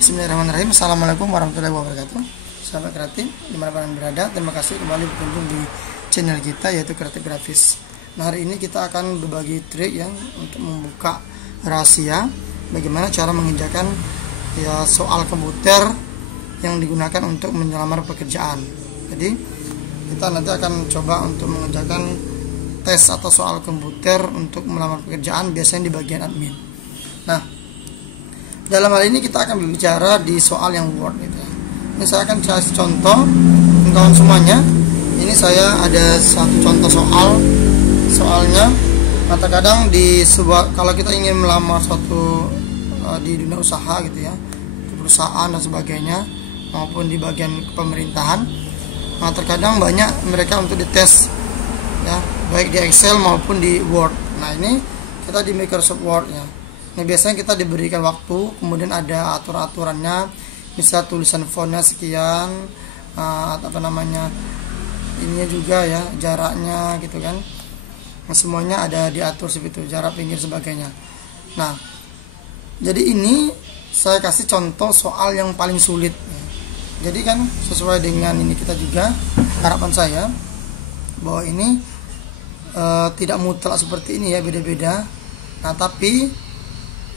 Bismillahirrahmanirrahim. Assalamualaikum warahmatullahi wabarakatuh. Sahabat kreatif dimanapun Anda berada, terima kasih kembali berkunjung di channel kita yaitu Kreatif Grafis. Nah, hari ini kita akan berbagi trik yang untuk membuka rahasia bagaimana cara mengerjakan soal komputer yang digunakan untuk menyamar pekerjaan. Jadi kita nanti akan coba untuk mengerjakan tes atau soal komputer untuk melamar pekerjaan, biasanya di bagian admin. Nah, dalam hal ini kita akan berbicara di soal yang Word gitu ya. Ini saya akan kasih contoh kawan semuanya. Ini saya ada satu contoh soalnya. Nah, terkadang di sebuah, kalau kita ingin melamar suatu di dunia usaha gitu ya, di perusahaan dan sebagainya, maupun di bagian pemerintahan, nah terkadang banyak mereka untuk dites ya, baik di Excel maupun di Word. Nah, ini kita di Microsoft Word ya. Nah, biasanya kita diberikan waktu, kemudian ada aturan-aturannya, misal tulisan fontnya sekian, ininya juga ya, jaraknya gitu kan. Nah, semuanya ada diatur seperti itu, jarak pinggir sebagainya. Nah, jadi ini saya kasih contoh soal yang paling sulit. Jadi kan sesuai dengan ini kita juga, harapan saya bahwa ini tidak mutlak seperti ini ya, beda-beda. Nah, tapi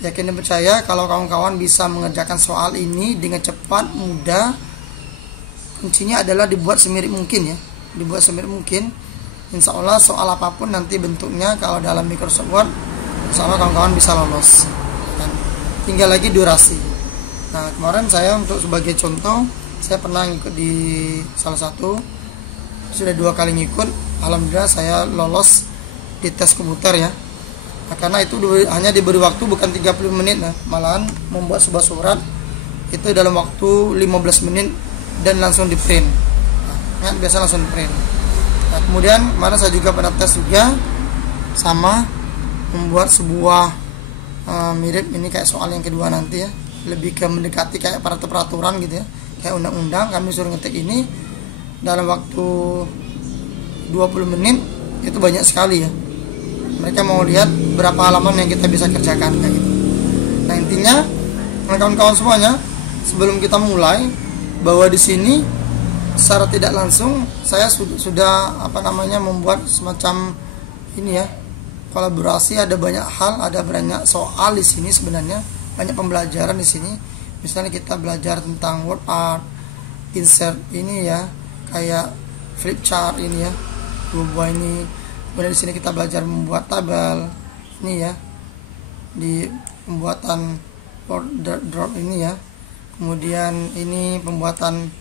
yakin dan percaya kalau kawan-kawan bisa mengerjakan soal ini dengan cepat, mudah. Kuncinya adalah dibuat semirip mungkin ya, dibuat semirip mungkin. Insya Allah soal apapun nanti bentuknya kalau dalam Microsoft Word, insya Allah kawan-kawan bisa lolos. Dan tinggal lagi durasi. Nah, kemarin saya untuk sebagai contoh, saya pernah ngikut di salah satu, sudah 2 kali ngikut, alhamdulillah saya lolos di tes komputer ya. Nah, karena itu hanya diberi waktu bukan 30 menit, nah, malahan membuat sebuah surat itu dalam waktu 15 menit dan langsung di print. Nah, biasa langsung di print. Nah, kemudian kemarin saya juga pernah tes juga sama membuat sebuah mirip ini kayak soal yang kedua nanti ya, lebih ke mendekati kayak peraturan gitu ya, kayak undang-undang. Kami suruh ngetik ini dalam waktu 20 menit, itu banyak sekali ya. Mereka mau lihat berapa halaman yang kita bisa kerjakan kayak gitu. Nah, intinya kawan-kawan semuanya, sebelum kita mulai, bahwa di sini secara tidak langsung saya sudah membuat semacam ini ya, kolaborasi. Ada banyak hal, ada banyak soal di sini sebenarnya, banyak pembelajaran di sini. Misalnya kita belajar tentang word art, insert ini ya, kayak flip chart ini ya, buah ini. Kemudian di sini kita belajar membuat tabel ini ya, di pembuatan border drop ini ya. Kemudian ini pembuatan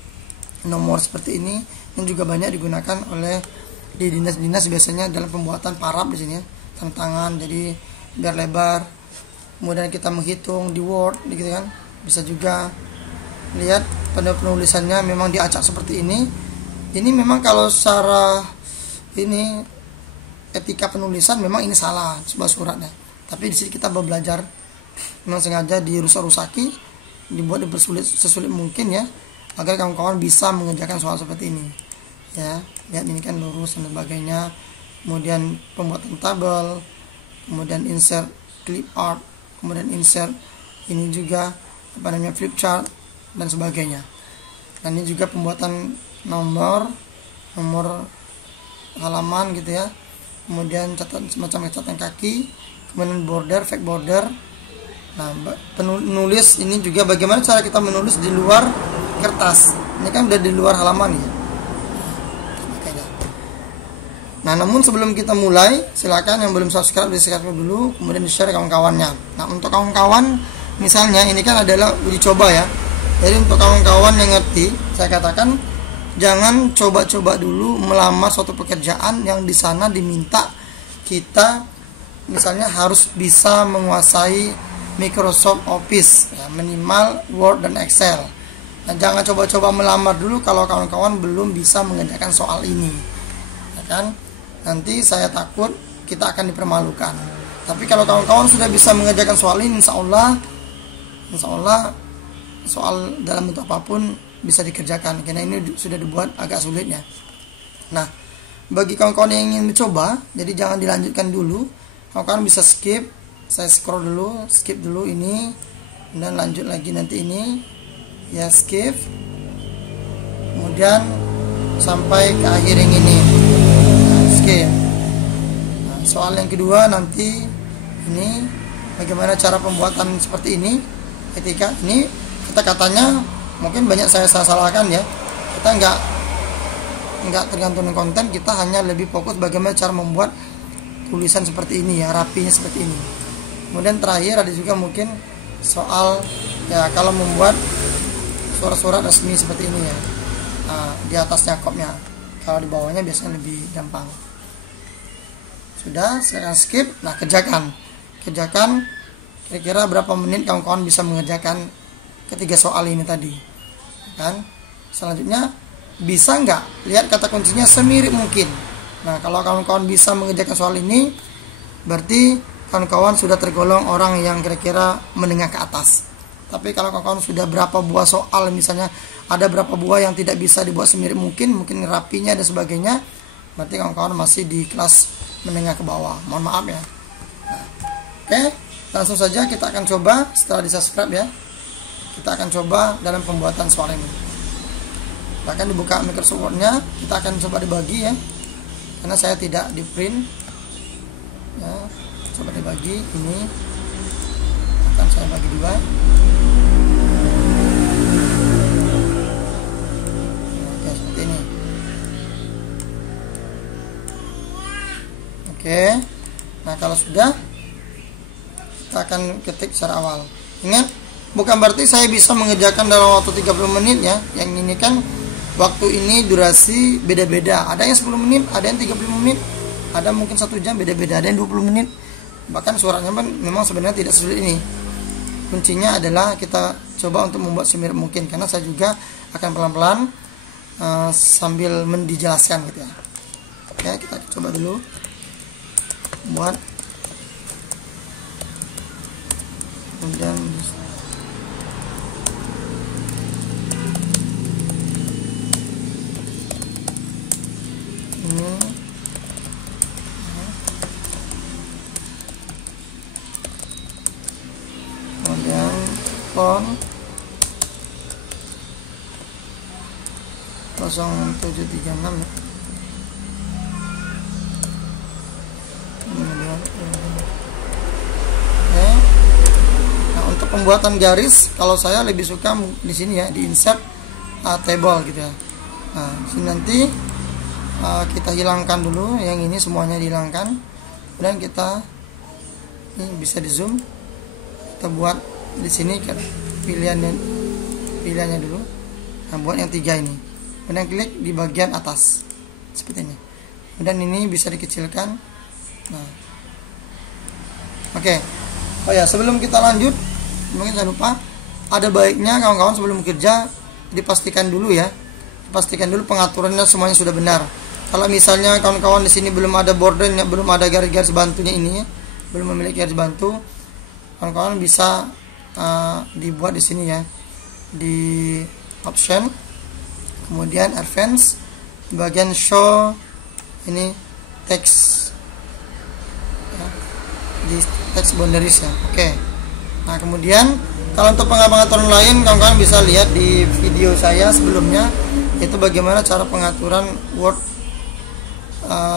nomor seperti ini yang juga banyak digunakan oleh di dinas-dinas biasanya dalam pembuatan paraf di sini ya, tantangan jadi biar lebar. Kemudian kita menghitung di Word gitu kan. Bisa juga lihat pada penulisannya memang diacak seperti ini. Ini memang kalau secara ini etika penulisan memang ini salah sebuah suratnya, tapi di sini kita belajar memang sengaja dirusak-rusaki, dibuat sesulit mungkin ya, agar kawan-kawan bisa mengerjakan soal seperti ini ya. Lihat ini kan lurus dan sebagainya. Kemudian pembuatan tabel, kemudian insert clip art, kemudian insert ini juga flip chart dan sebagainya. Dan ini juga pembuatan nomor halaman gitu ya. Kemudian semacam catatan kaki, kemudian border, fake border. Nah, penulis ini juga bagaimana cara kita menulis di luar kertas. Ini kan udah di luar halaman ya. Nah, namun sebelum kita mulai, silakan yang belum subscribe di-subscribe dulu, kemudian di-share kawan-kawannya. Nah, untuk kawan-kawan misalnya ini kan adalah uji coba ya. Jadi untuk kawan-kawan yang ngerti, saya katakan jangan coba-coba dulu melamar suatu pekerjaan yang di sana diminta kita misalnya harus bisa menguasai Microsoft Office ya, minimal Word dan Excel. Nah, jangan coba-coba melamar dulu kalau kawan-kawan belum bisa mengerjakan soal ini ya kan, nanti saya takut kita akan dipermalukan. Tapi kalau kawan-kawan sudah bisa mengerjakan soal ini, insya Allah soal dalam bentuk apapun bisa dikerjakan, karena ini sudah dibuat agak sulitnya. Nah, bagi kawan-kawan yang ingin mencoba, jadi jangan dilanjutkan dulu, kawan-kawan bisa skip. Saya skip dulu ini dan lanjut lagi nanti ini ya, skip, kemudian sampai ke akhir yang ini, skip. Nah, soal yang kedua nanti ini bagaimana cara pembuatan seperti ini. Ketika ini kata-katanya mungkin banyak saya salahkan ya, kita nggak tergantung dengan konten, kita hanya lebih fokus bagaimana cara membuat tulisan seperti ini ya, rapinya seperti ini. Kemudian terakhir ada juga mungkin soal ya, kalau membuat surat-surat resmi seperti ini ya, di atasnya kopnya, kalau di bawahnya biasanya lebih gampang. Sudah, sekarang skip. Nah, kerjakan kira-kira berapa menit kawan-kawan bisa mengerjakan ketiga soal ini tadi kan. Selanjutnya, bisa nggak lihat kata kuncinya semirip mungkin. Nah, kalau kawan-kawan bisa mengerjakan soal ini, berarti kawan-kawan sudah tergolong orang yang kira-kira menengah ke atas. Tapi kalau kawan-kawan sudah berapa buah soal, misalnya ada berapa buah yang tidak bisa dibuat semirip mungkin rapinya dan sebagainya, berarti kawan-kawan masih di kelas menengah ke bawah. Mohon maaf ya. Nah, oke, langsung saja kita akan coba setelah di subscribe ya. Kita akan coba dalam pembuatan soal ini. Bahkan dibuka Microsoft Word-nya, kita akan coba dibagi ya. Karena saya tidak di print. Ya, coba dibagi, ini akan saya bagi dua. Oke, seperti ini. Oke. Nah, kalau sudah, kita akan ketik secara awal. Ingat, bukan berarti saya bisa mengerjakan dalam waktu 30 menit ya. Yang ini kan waktu ini durasi beda-beda. Ada yang 10 menit, ada yang 30 menit, ada mungkin 1 jam, beda-beda, ada yang 20 menit. Bahkan suaranya pun memang sebenarnya tidak sulit ini. Kuncinya adalah kita coba untuk membuat semirip mungkin, karena saya juga akan pelan-pelan sambil mendijelaskan gitu ya. Oke, kita coba dulu buat, kemudian ini kemudian font 0736 ya. Nah, untuk pembuatan garis, kalau saya lebih suka di sini ya, di insert table gitu ya. Nah, sini nanti kita hilangkan dulu yang ini, semuanya dihilangkan, dan kita ini bisa di zoom, kita buat di sini kan pilihannya dulu. Nah, buat yang 3 ini, kemudian klik di bagian atas seperti ini, dan ini bisa dikecilkan. Nah, oke. Oh ya, sebelum kita lanjut, mungkin saya lupa, ada baiknya kawan-kawan sebelum bekerja dipastikan dulu ya, dipastikan dulu pengaturannya semuanya sudah benar. Kalau misalnya kawan-kawan di sini belum ada bordernya, belum ada garis-garis bantunya ini ya, belum memiliki garis bantu, kawan-kawan bisa dibuat di sini ya, di option, kemudian advance, bagian show ini text ya, di text boundaries ya. Oke. Nah, kemudian kalau untuk pengaturan lain, kawan-kawan bisa lihat di video saya sebelumnya, itu bagaimana cara pengaturan Word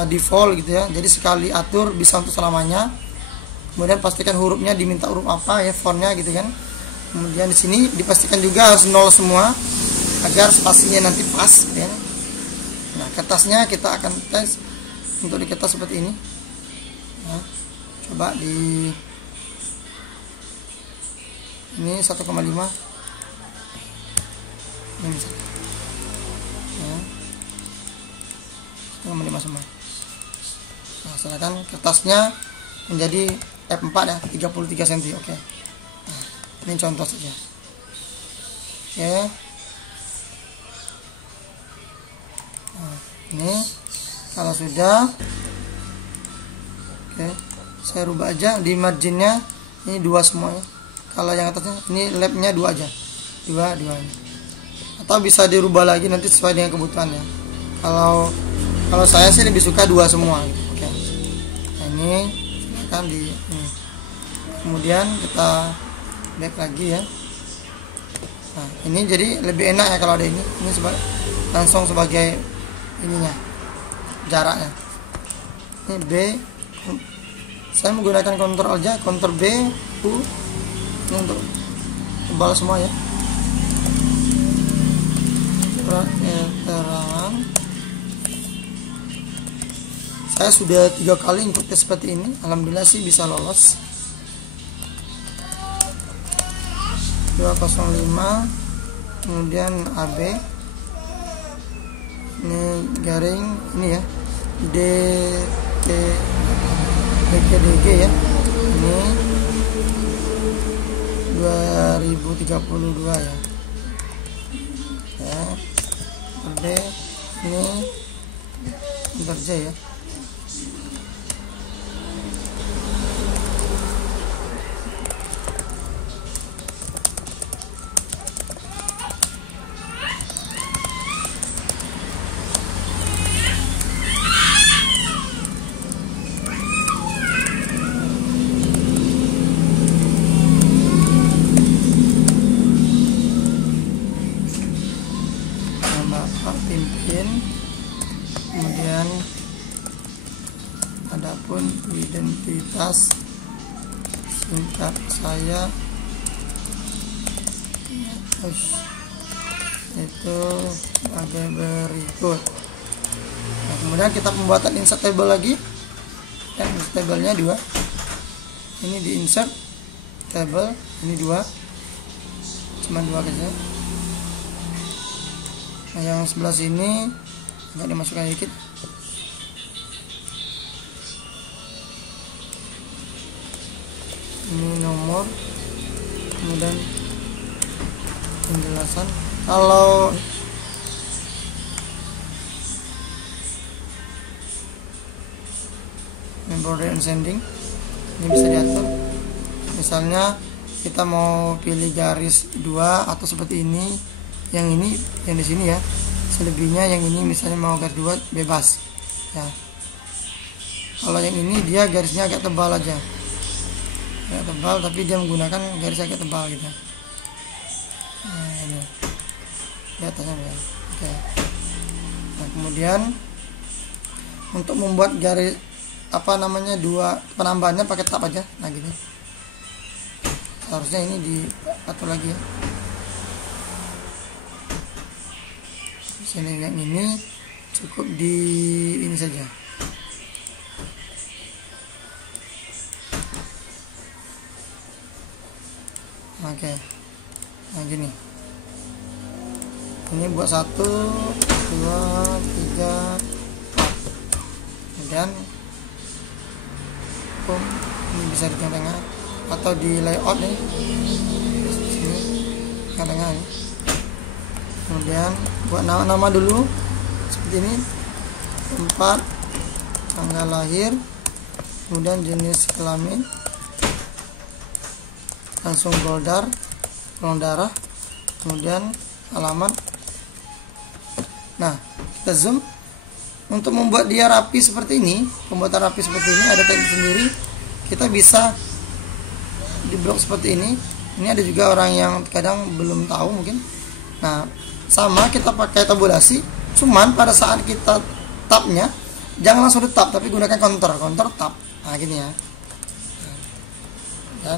default gitu ya. Jadi sekali atur bisa untuk selamanya. Kemudian pastikan hurufnya diminta huruf apa ya, fontnya gitu kan. Kemudian di sini dipastikan juga harus 0 semua agar spasinya nanti pas gitu ya. Nah, kertasnya kita akan tes untuk di kertas seperti ini. Nah, coba di ini 1,5 ini misalnya ya, 1,5 semua. Nah, silakan kertasnya menjadi F4 ya, 33 cm. Oke. Nah, ini contoh saja. Oke. Nah, ini kalau sudah, oke, saya rubah aja di marginnya ini 2 semuanya. Kalau yang atasnya ini labnya 2 aja, 2 ini. Atau bisa dirubah lagi nanti sesuai dengan kebutuhannya. Kalau saya sih lebih suka 2 semua. Oke. Nah, ini silakan di ini. Kemudian kita back lagi ya. Nah ini jadi lebih enak ya kalau ada ini langsung sebagai ininya jaraknya. Ini B, saya menggunakan Ctrl aja, Ctrl B, U ini untuk tebal semua ya. Terang. Saya sudah 3 kali input tes seperti ini, alhamdulillah sih bisa lolos. 205, kemudian AB, ini garing ini ya, DG ya, ini 2032 ya. B ini kerja ya. Pimpin, kemudian adapun identitas singkat saya itu sebagai berikut. Nah, kemudian kita pembuatan insert table lagi, dan insert table-nya 2. Ini di insert table, ini 2, cuma 2 saja. Nah, yang sebelah sini agak dimasukkan dikit. Ini nomor, kemudian penjelasan. Kalau embroidery and sanding ini bisa diatur. Misalnya kita mau pilih garis 2 atau seperti ini. Yang ini yang di sini ya, selebihnya yang ini misalnya mau garis 2 bebas ya. Kalau yang ini dia garisnya agak tebal aja, agak tebal, tapi dia menggunakan garis agak tebal gitu. Nah ini di atasnya ya. Oke. Nah kemudian untuk membuat garis dua penambahannya pakai tab aja. Nah gini, harusnya ini diatur lagi ya. Sini yang ini cukup di ini saja. Oke. Nah gini. Ini buat 1, 2, 3, 4. Kemudian ini bisa di tengah-tengah atau di layout nih. Sini tengah-tengah ini. Kemudian buat nama dulu seperti ini, tempat, tanggal lahir, kemudian jenis kelamin, langsung golong darah, kemudian alamat. Nah kita zoom. Untuk membuat dia rapi seperti ini, pembuatan rapi seperti ini ada teknik sendiri. Kita bisa di blok seperti ini. Ini ada juga orang yang kadang belum tahu mungkin. Nah sama kita pakai tabulasi, cuman pada saat kita tabnya jangan langsung di tab, tapi gunakan counter tab. Nah gini ya, ya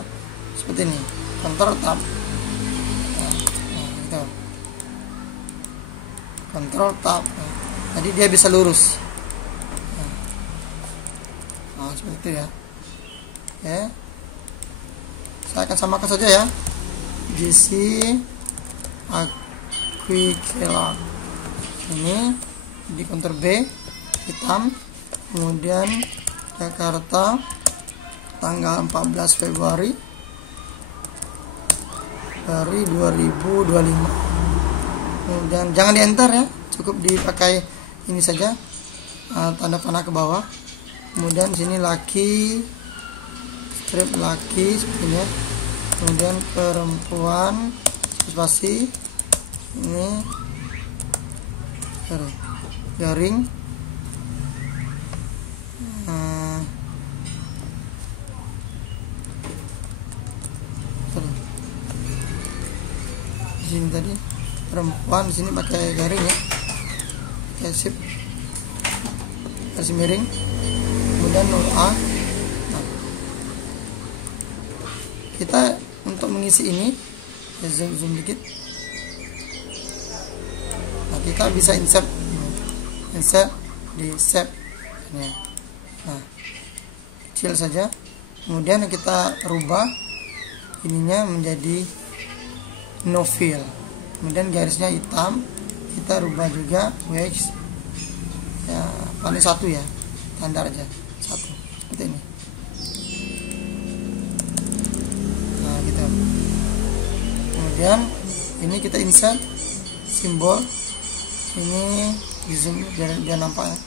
seperti ini, counter tab. Nah gitu, counter tab. Jadi dia bisa lurus. Nah seperti itu ya. Oke, saya akan samakan saja ya. GC Aquila ini di counter B hitam, kemudian Jakarta tanggal 14 Februari 2025. Kemudian jangan di enter ya, cukup dipakai ini saja, tanda panah ke bawah. Kemudian sini laki, strip laki sepertinya, kemudian perempuan spasi ini garing, sini tadi perempuan, di sini pakai garing ya, pakai sip garis miring, kemudian 0A. Nah, kita untuk mengisi ini zoom dikit. Nah, kita bisa insert di save ya. Nah, kecil saja, kemudian kita rubah ininya menjadi no fill, kemudian garisnya hitam, kita rubah juga wax ya, paling 1 ya, standar aja 1 seperti ini. Nah gitu, kemudian ini kita insert simbol ini di zoom biar nampak ya.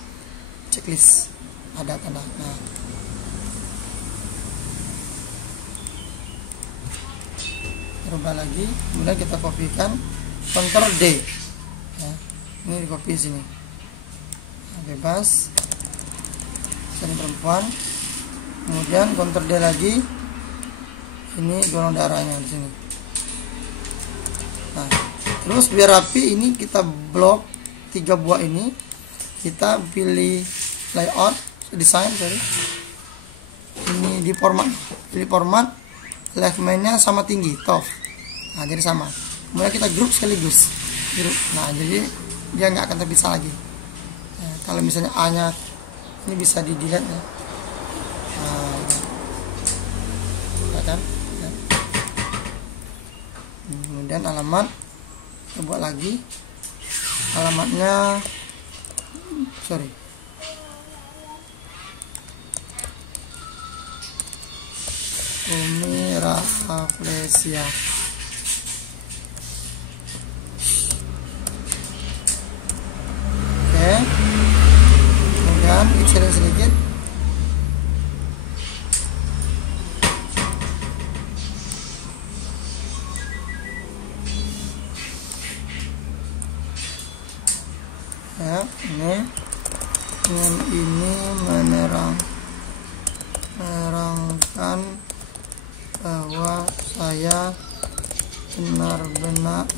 Checklist ada tanda. Nah, rubah lagi, kemudian kita kopikan, Ctrl D ya, ini di copy sini. Nah, bebas, sini perempuan, kemudian Ctrl D lagi, ini golongan darahnya di sini. Nah, terus biar rapi, ini kita blok 3 buah ini, kita pilih layout, design, ini di format, pilih format, left mainnya sama tinggi, top. Nah, jadi sama. Kemudian kita grup sekaligus, grup. Nah, jadi dia nggak akan terpisah lagi. Nah, kalau misalnya A nya ini bisa di delete ya. Nah, ya kan? Ya. Kemudian alamat kita buat lagi, alamatnya Umi Rafflesia. Oke, kemudian kecilin sedikit. Ya, ini menerangkan bahwa saya benar-benar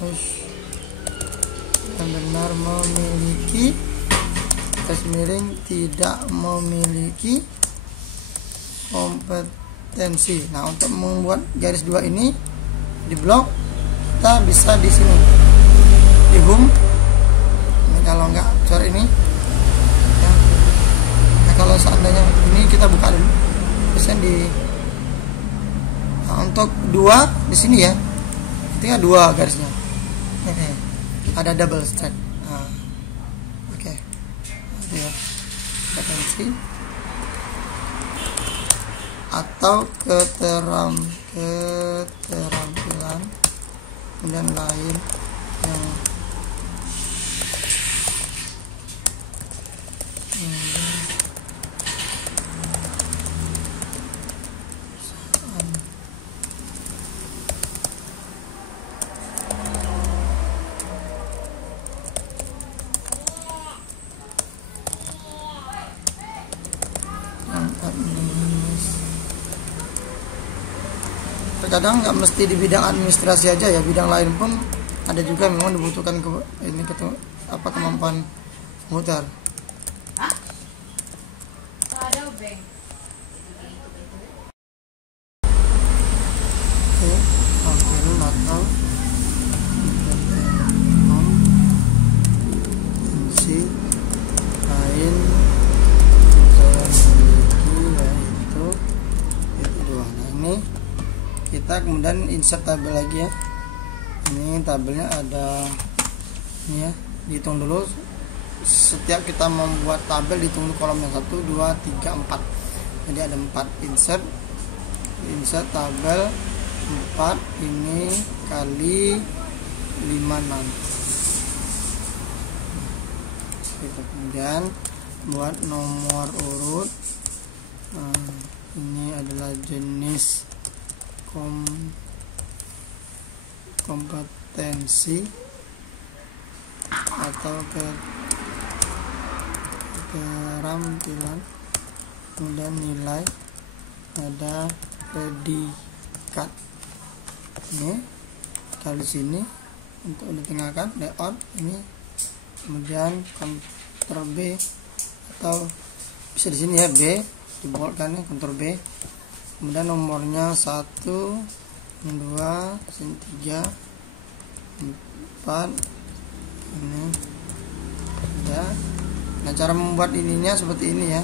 memiliki garis miring tidak memiliki kompetensi. Nah, untuk membuat garis 2 ini di blok, kita bisa di sini di home. Ini kalau enggak cari ini ya. Nah, kalau seandainya ini kita buka dulu, bisa di untuk 2 di sini ya, tinggal 2 garisnya. Ada double stack. Nah, oke. Ya, potensi atau keterampilan kemudian lain yang terkadang nggak mesti di bidang administrasi aja ya, bidang lain pun ada juga memang dibutuhkan kemampuan komputer. Kita kemudian insert tabel lagi ya. Ini tabelnya ada ini ya, dihitung dulu. Setiap kita membuat tabel dihitung dulu kolomnya 1, 2, 3, 4. Jadi ada 4. Insert tabel 4 ini kali 56. Kemudian buat nomor urut. Nah, ini adalah jenis kompetensi atau keterampilan, kemudian nilai, ada predikat. Ini kalau sini untuk ditengahkan layout ini, kemudian Ctrl B atau bisa di sini ya, B dibolkan ya, Ctrl B, kemudian nomornya 1 2 3 4 ini ya. Nah, cara membuat ininya seperti ini ya,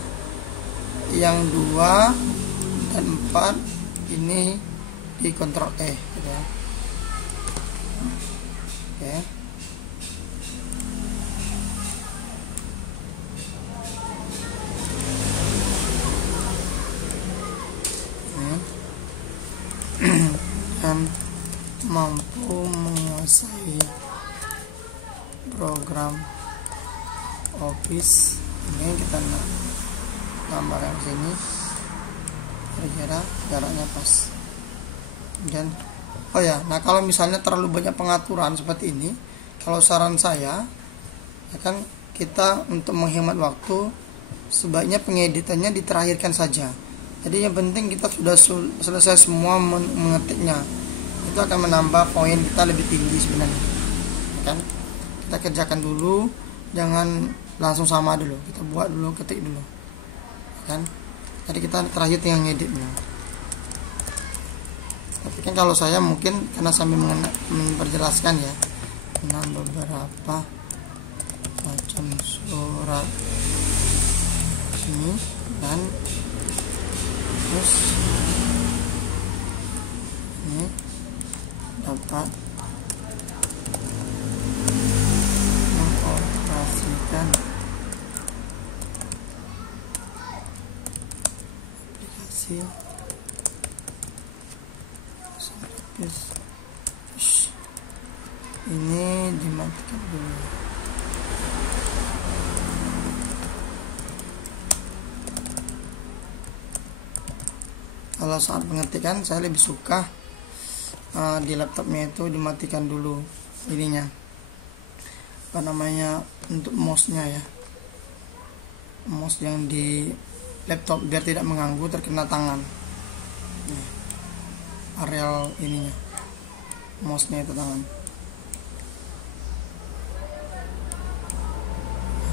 yang 2 dan 4 ini di Ctrl E gitu ya. Oke. Dan mampu menguasai program Office ini, kita tambahkan sini kira-kira jaraknya pas. Dan oh ya, nah kalau misalnya terlalu banyak pengaturan seperti ini, kalau saran saya ya kan, kita untuk menghemat waktu sebaiknya pengeditannya diterakhirkan saja. Jadi yang penting kita sudah selesai semua mengetiknya, itu akan menambah poin kita lebih tinggi sebenarnya ya kan. Kita kerjakan dulu, jangan langsung sama dulu, kita buat dulu, ketik dulu ya kan. Jadi kita terakhir tinggal ngeditnya. Tapi kan kalau saya mungkin karena sambil memperjelaskan ya, beberapa macam surat sini, dan terus ini dapat mengoperasikan aplikasi ini, dimatikan dulu. Kalau saat pengetikan saya lebih suka di laptopnya itu dimatikan dulu ininya, apa namanya, untuk mouse-nya ya, mouse yang di laptop, biar tidak mengganggu terkena tangan. Areal ininya, mouse-nya itu tangan.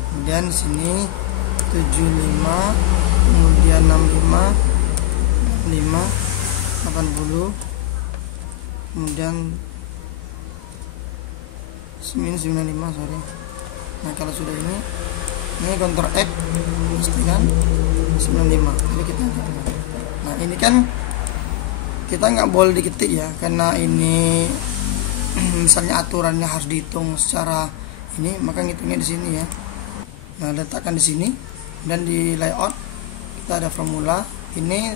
Kemudian sini 75, kemudian 65, 80, kemudian 95, sorry. Nah, kalau sudah ini Ctrl X pastikan 95. Jadi kita nah ini kan kita nggak boleh diketik ya, karena ini misalnya aturannya harus dihitung secara ini, maka ngitungnya di sini ya. Nah, letakkan di sini, dan di layout kita ada formula ini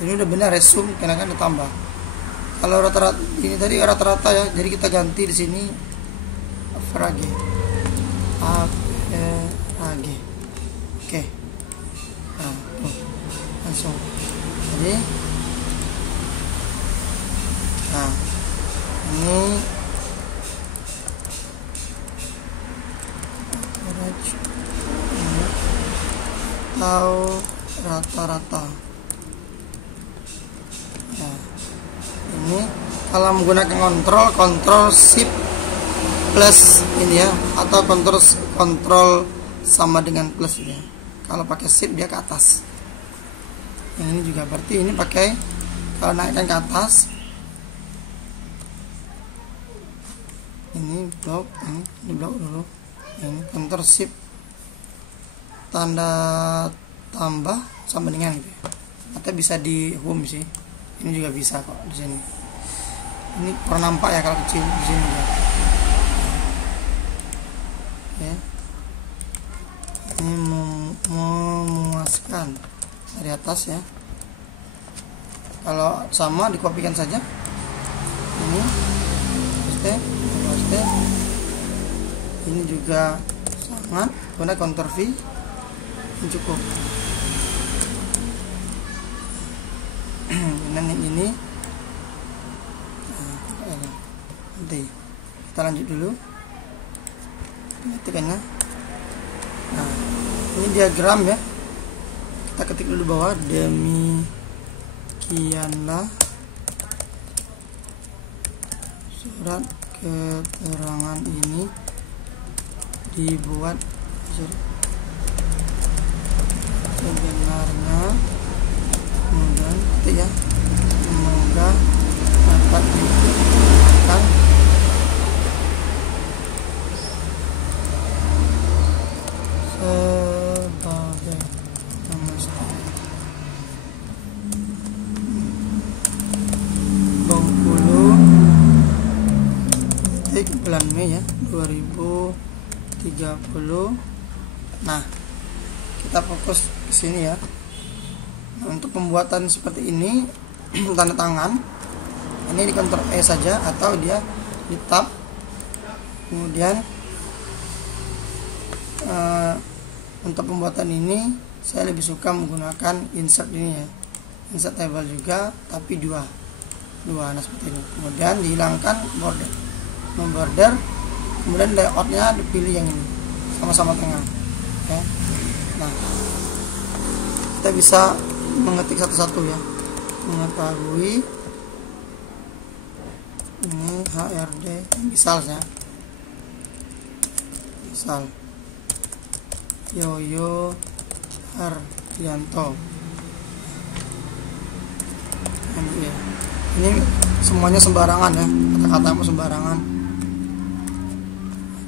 udah benar resume, karena kan ditambah. Kalau rata-rata ini tadi rata-rata ya, jadi kita ganti di sini average. Oke. Nah, tuh, langsung. Jadi nah, ini atau rata-rata. Nah, ini kalau menggunakan kontrol shift plus ini ya, atau kontrol sama dengan plus ini. Kalau pakai shift dia ke atas. Yang ini juga berarti ini pakai, kalau naikkan ke atas ini blok, ini blok dulu, ini kontrol shift tanda tambah sama dengan gitu ya. Atau bisa di home sih, ini juga bisa kok di sini. Ini kurang nampak ya kalau kecil di sini ya. Ya. Ini memuaskan dari atas ya. Kalau sama dikopikan saja. Ini step. Ini juga sangat, kemudian Ctrl V, ini cukup. Dan ini nanti kita lanjut dulu ketiknya. Nah, ini diagram ya, kita ketik dulu bawah, demikianlah surat keterangan ini dibuat sebenarnya, kemudian itu ya, semoga dapat digunakan sebagai Bengkulu bulan Mei ya 2030. Nah, kita fokus ke sini ya. Nah, untuk pembuatan seperti ini tanda tangan ini di Ctrl E saja atau dia di tab. Kemudian untuk pembuatan ini saya lebih suka menggunakan insert ini ya, insert table juga tapi dua. Nah seperti ini. Kemudian dihilangkan border, memborder, kemudian layoutnya dipilih yang ini sama-sama tengah ya. Nah, kita bisa mengetik satu-satu ya, mengetahui ini HRD misalnya, misal Yoyo Hardianto ini ya. Ini semuanya sembarangan ya, kata-kata sembarangan,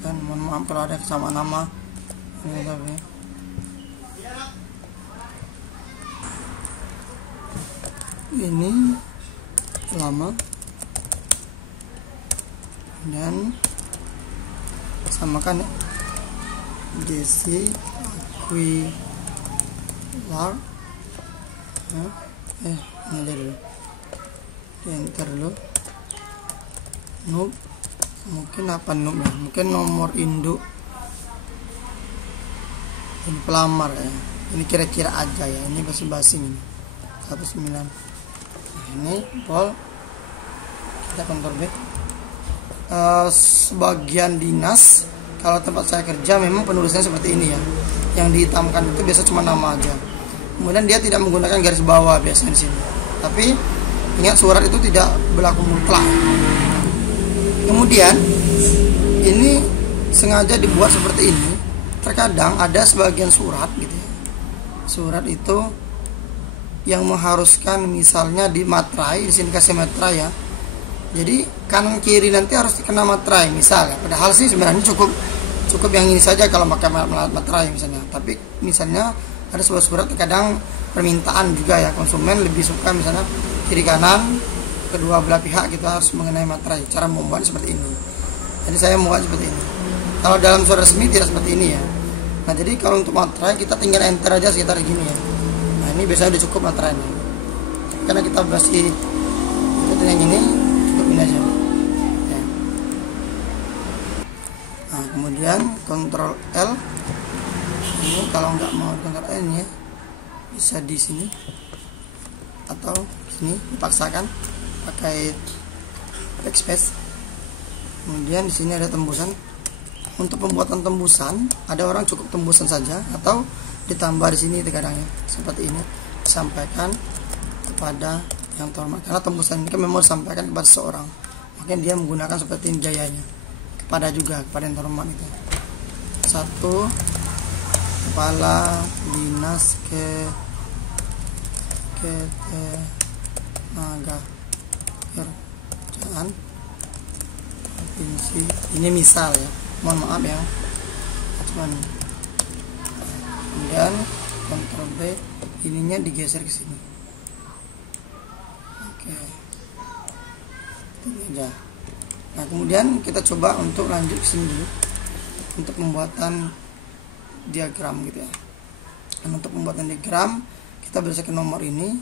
dan mohon maaf kalau ada kesamaan nama ini tapi ini lama dan samakan ya, Jesse Aguilar ini dulu, di enter dulu. Noob, mungkin apa noob ya, mungkin nomor induk ini pelamar ya, ini kira-kira aja ya, ini basi-basi ini 19. Nah, ini pol, kita Ctrl B. Sebagian dinas kalau tempat saya kerja memang penulisannya seperti ini ya, yang dihitamkan itu biasa cuma nama aja, kemudian dia tidak menggunakan garis bawah biasanya di sini. Tapi ingat, surat itu tidak berlaku mutlak. Kemudian ini sengaja dibuat seperti ini. Terkadang ada sebagian surat gitu ya, surat itu yang mengharuskan misalnya di materai, di sini kasih materai ya, jadi kanan kiri nanti harus dikena materai misalnya. Padahal sih sebenarnya cukup yang ini saja kalau pakai materai misalnya. Tapi misalnya ada sebuah surat terkadang permintaan juga ya, konsumen lebih suka misalnya kiri kanan kedua belah pihak kita harus mengenai materai. Cara membuat seperti ini, jadi saya membuat seperti ini. Kalau dalam surat resmi tidak seperti ini ya. Nah, jadi kalau untuk materai kita tinggal enter aja sekitar gini ya. Nah, ini biasanya udah cukup materainya, karena kita masih itu yang ini cukup ini aja ya. Nah, kemudian Ctrl L ini kalau nggak mau Ctrl L ya, bisa di sini atau sini dipaksakan pakai backspace. Kemudian di sini ada tembusan. Untuk pembuatan tembusan, ada orang cukup tembusan saja atau ditambah di sini terkadang ya, seperti ini disampaikan kepada yang terhormat. Karena tembusan ini kan memang disampaikan kepada seseorang, makanya dia menggunakan seperti ini gayanya, kepada yang terhormat itu. Satu, Kepala Dinas Ketenaga Kerjaan Provinsi. Ini misal ya, mohon maaf ya, cuman. Kemudian Ctrl B, ininya digeser ke sini. Oke, ini aja. Nah, kemudian kita coba untuk lanjut ke sini dulu untuk pembuatan diagram gitu ya. Dan untuk pembuatan diagram kita berdasarkan nomor ini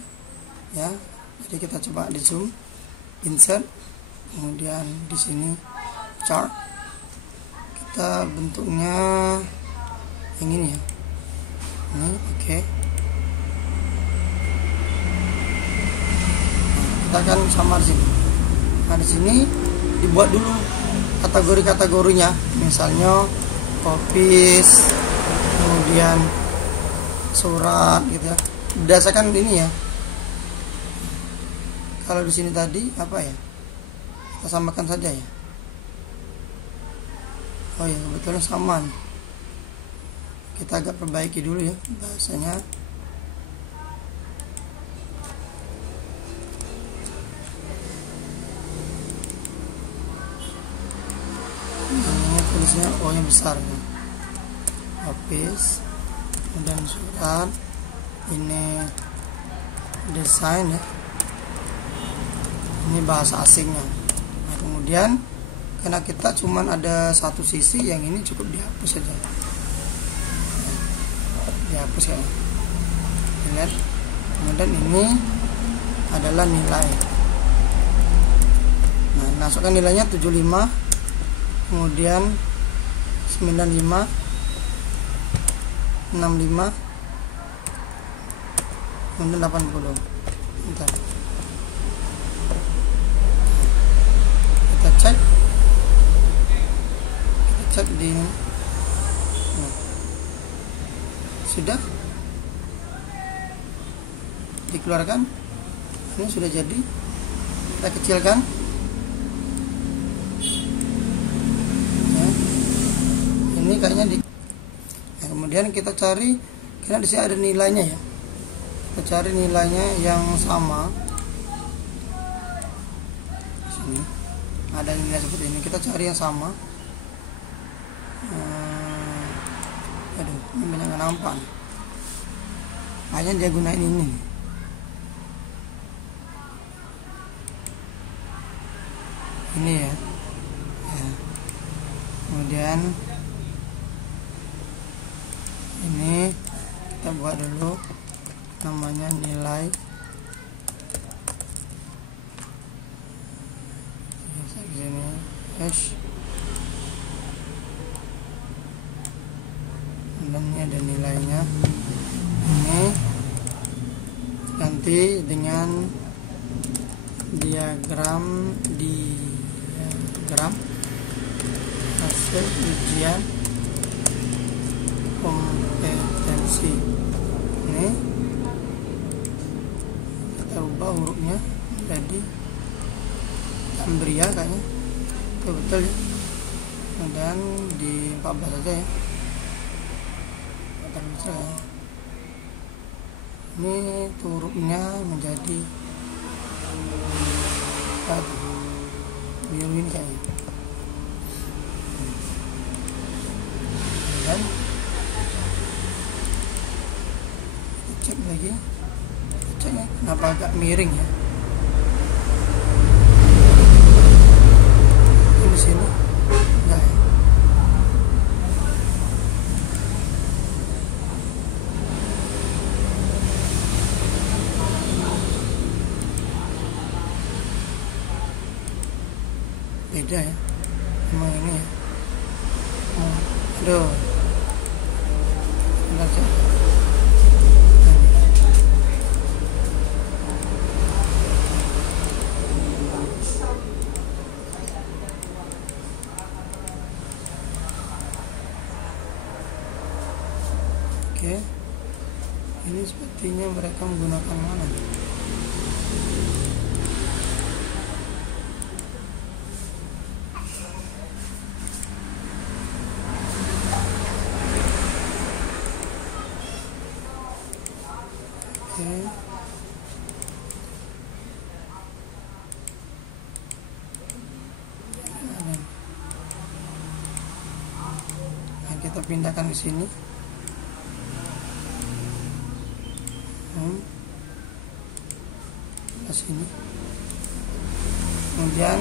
ya. Jadi kita coba di zoom, insert, kemudian di sini chart. Kita bentuknya yang ini ya, ini oke. Nah, kita akan sama di sini. Nah, di sini dibuat dulu kategori-kategorinya, misalnya kopis, kemudian surat gitu ya, berdasarkan ini ya. Kalau di sini tadi apa ya, kita samakan saja ya, Oh ya, kebetulan sama nih. Kita agak perbaiki dulu ya bahasanya. Ini tulisnya O yang besar ya. Office, kemudian surat, ini desain ya, ini bahasa asingnya. Nah, kemudian karena kita cuman ada satu sisi, yang ini cukup dihapus saja, dihapus ya. Lihat, kemudian ini adalah nilai. Nah, masukkan nilainya 75, kemudian 95, 65, kemudian 80. Bentar. Kita cek di ini. Nah, sudah dikeluarkan. Ini sudah jadi. Kita kecilkan ya. Ini kayaknya di. Nah, kemudian kita cari, karena di sini ada nilainya ya, kita cari nilainya yang sama. Di sini ada nilai seperti ini, kita cari yang sama. Aduh, ini banyak nggak nampak nih. Hanya dia gunain ini. Ini ya. Kemudian ini kita buat dulu namanya nilai. Sini hash. Dan ini ada nilainya. Ini ganti dengan diagram hasil ujian kompetensi. Ini kita ubah hurufnya jadi Cambria kayaknya, betul ya. Dan di 14 saja ya. Ini hurufnya menjadi biru ini kayaknya. Dan cek lagi, cek ya, kenapa agak miring ya. Ini di sini enggak ya. Beda ya, emang ini ya. Aduh, bentar sih. Oke, ini sepertinya mereka menggunakan mana? Nah, kita pindahkan ke sini. Ke sini. Kemudian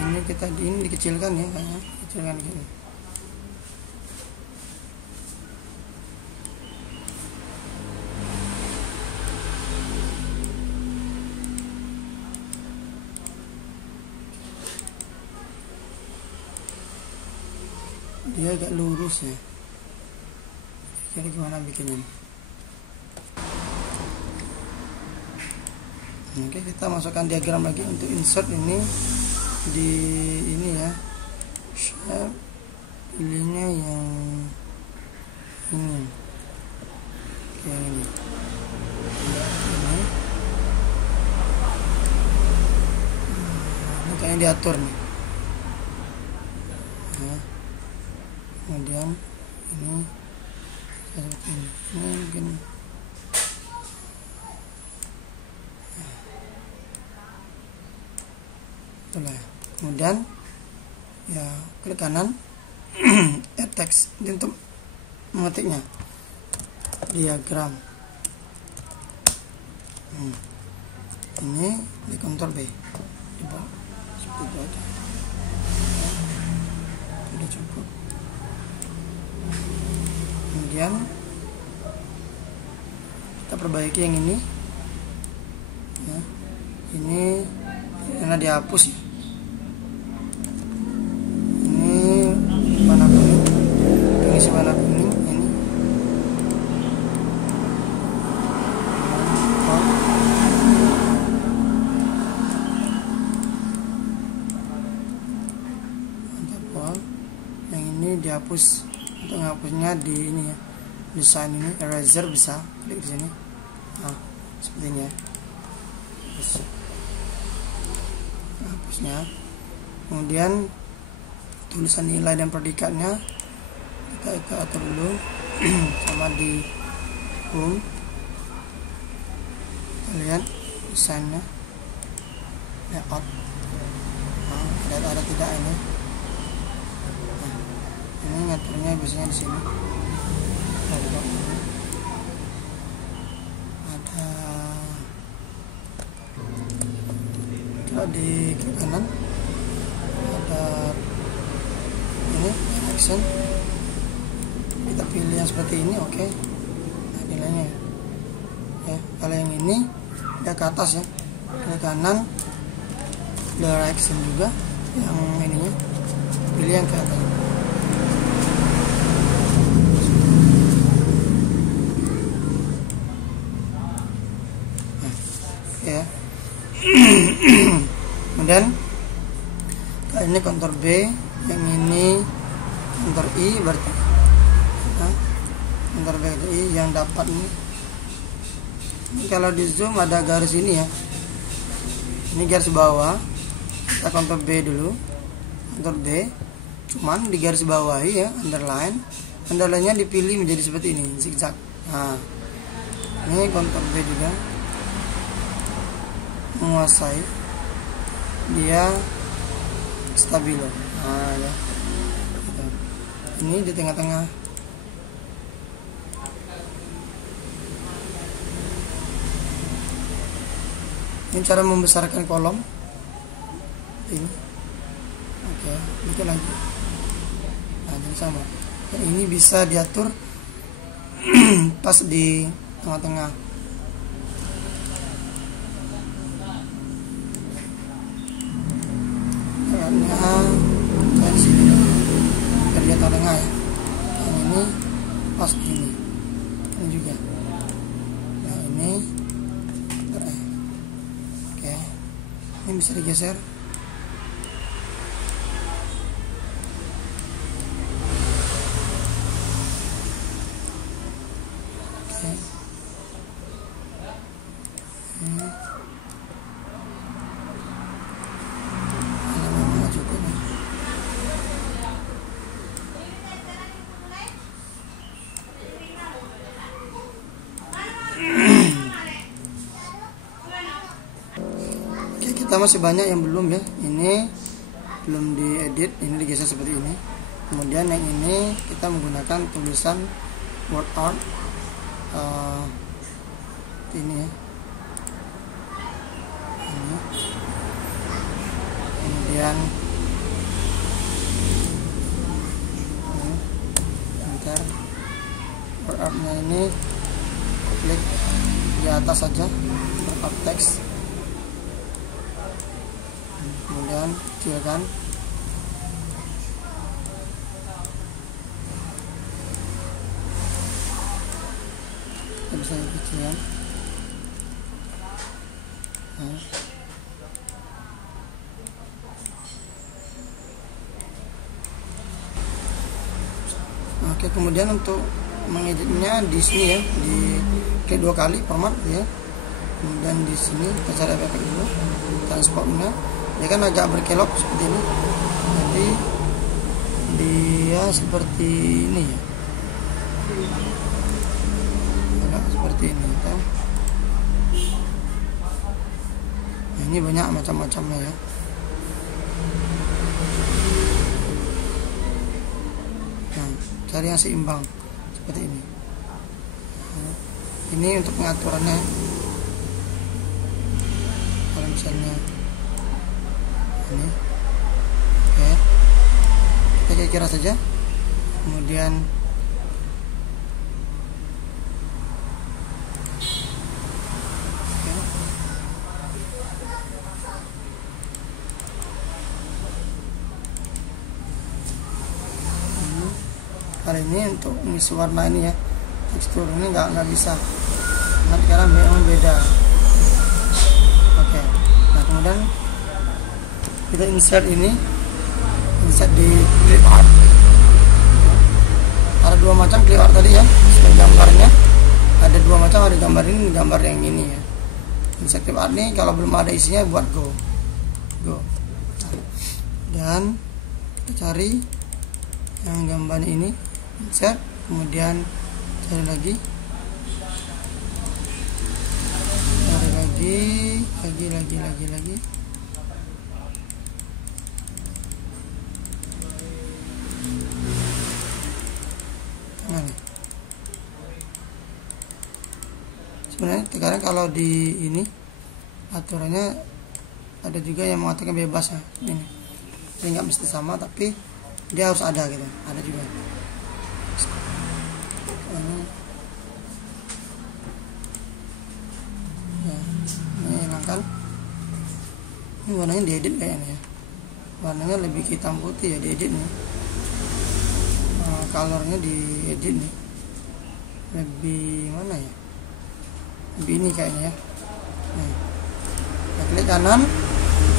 ini kita ini dikecilkan ya, kayaknya kecilkan gini. Dia agak lurus ya. Jadi gimana bikinnya? Oke, kita masukkan diagram lagi untuk insert ini di ini ya. Share, pilihnya yang ini. Oke, yang ini. Ini kayaknya diatur nih. kemudian ini seperti ini mungkin itulah. Kemudian ya klik kanan add text ini untuk mengetiknya diagram. Ini di Ctrl B di bawah seperti itu aja. Sudah cukup. Kemudian kita perbaiki yang ini ya. Ini karena dihapus ya. Ini warna kuning, pengisi warna kuning ini. Yang ini dihapus. Untuk menghapusnya di ini ya, desain ini eraser bisa klik di sini. Nah, seperti ini ya. Terus hapusnya. Kemudian tulisan nilai dan predikatnya kita atur dulu sama di home. Kita lihat desainnya, layout. Nah, ada tidak ini? Ini ngaturnya biasanya di sini. Ada di klik kanan ada ini action, kita pilih yang seperti ini. Oke. Nah, nilainya ya. Kalau yang ini ada ke atas ya, klik kanan direction juga yang ininya, pilih yang ke atas. Ya. Kemudian kali ini Ctrl B, yang ini Ctrl I berarti Ctrl B I yang dapat ini. Ini kalau di zoom ada garis ini ya, ini garis bawah. Kita Ctrl B dulu, Ctrl B, cuman di garis bawahi ya, underline nya dipilih menjadi seperti ini, zigzag. Nah, ini Ctrl B juga menguasai, dia stabilo. Nah, ya. Ini di tengah-tengah. Ini cara membesarkan kolom ini. Oke, bikin lagi. Nah, ini sama. Dan ini bisa diatur pas di tengah-tengah. Dari sini biar dia tengah ya. Yang ini pas ini juga. Nah, ini oke, ini bisa digeser. Oke. Ini kita masih banyak yang belum ya, ini belum diedit, ini digeser seperti ini. Kemudian yang ini kita menggunakan tulisan word art ini ya, ini. Kemudian bentar, word artnya ini klik di atas saja, word art text. Kemudian kecilkan. Kita bisa kecilkan. Nah. Oke, kemudian untuk mengeditnya di sini ya, di klik 2 kali format ya. Kemudian di sini kita cari efek dulu, transformnya. Dia kan agak berkelok seperti ini. Jadi dia seperti ini ya, agak seperti ini kan. Nah, ini banyak macam-macamnya ya. Nah, cari yang seimbang seperti ini. Nah, ini untuk pengaturannya. Kalau misalnya ini, oke, kita kira-kira saja. Kemudian kali ini untuk mengisi warna ini ya, tekstur ini nggak bisa karena memang beda. Oke, nah kemudian kita insert ini, insert di clip art. Ada dua macam clip art tadi ya, seperti gambarnya ada dua macam, ada gambar ini, gambar yang ini ya. Insert clip art ini kalau belum ada isinya buat go. Nah, dan kita cari yang gambar ini, insert, kemudian cari lagi nah, sebenarnya sekarang kalau di ini aturannya ada juga yang mengatakan bebas ya, ini jadi nggak mesti sama, tapi dia harus ada gitu, ada juga. Ini hilangkan. Ini warnanya diedit kayaknya ya, warnanya lebih hitam putih ya diedit nih. Colornya diedit nih, lebih mana ya, lebih ini kayaknya ya. Nah, klik kanan,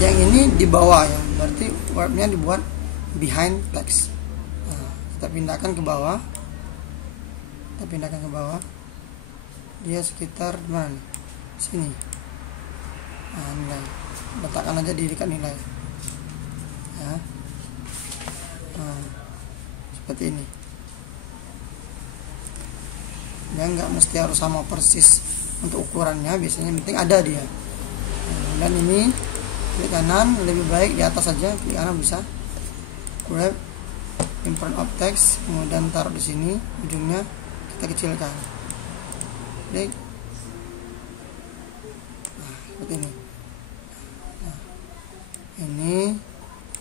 yang ini di bawah ya, berarti webnya dibuat behind text. Nah, kita pindahkan ke bawah, dia sekitar mana nih? Sini. Nah, nilai, letakkan aja di dekat nilai ya. Nah, seperti ini ya, nggak mesti harus sama persis untuk ukurannya, biasanya penting ada dia. Nah, dan ini klik kanan, lebih baik di atas saja, klik kanan bisa grab import of text, kemudian taruh di sini, ujungnya kita kecilkan, klik. Nah, seperti ini. Nah, ini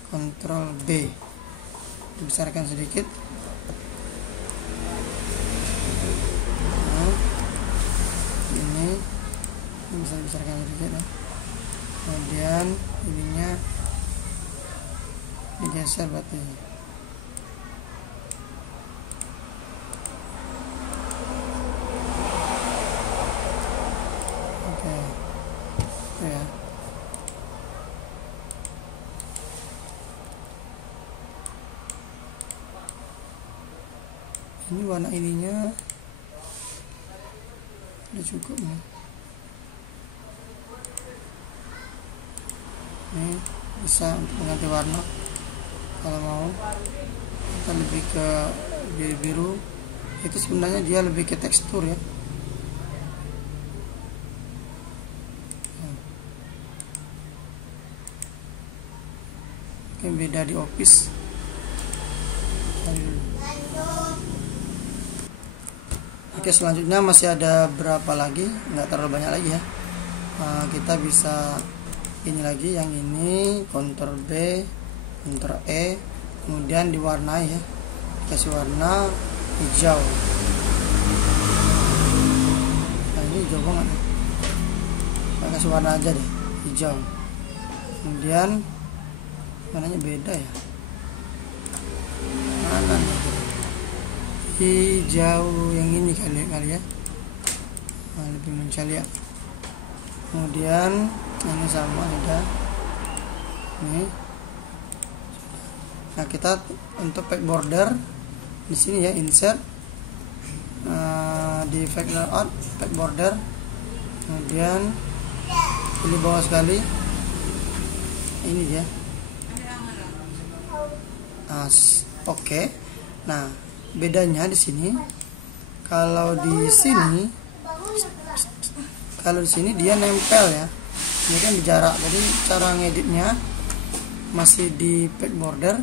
Ctrl B, dibesarkan sedikit. Nah, ini bisa dibesarkan sedikit ya. Kemudian ininya digeser berarti. Oke, itu ya. Ini warna ininya udah cukup nih. Ini bisa untuk mengganti warna kalau mau. Kita lebih ke biru, itu sebenarnya dia lebih ke tekstur ya. Mungkin beda di Office. Oke, selanjutnya masih ada berapa lagi, nggak terlalu banyak lagi ya. Kita bisa ini lagi, yang ini Ctrl B, Ctrl E, kemudian diwarnai ya, kasih warna hijau. Nah, ini hijau banget ya. Kita kasih warna aja deh, hijau. Kemudian warnanya beda ya, mana nih? Hijau yang ini kali ya. Nah, lebih mencari ya. Kemudian ini sama ada ini. Nah, kita untuk pack border di sini ya, insert di effect layout, pack border, kemudian pilih bawah sekali, ini dia. Oke. Nah, bedanya di sini, kalau di sini dia nempel ya. Ini kan di jarak. Jadi cara ngeditnya masih di page border.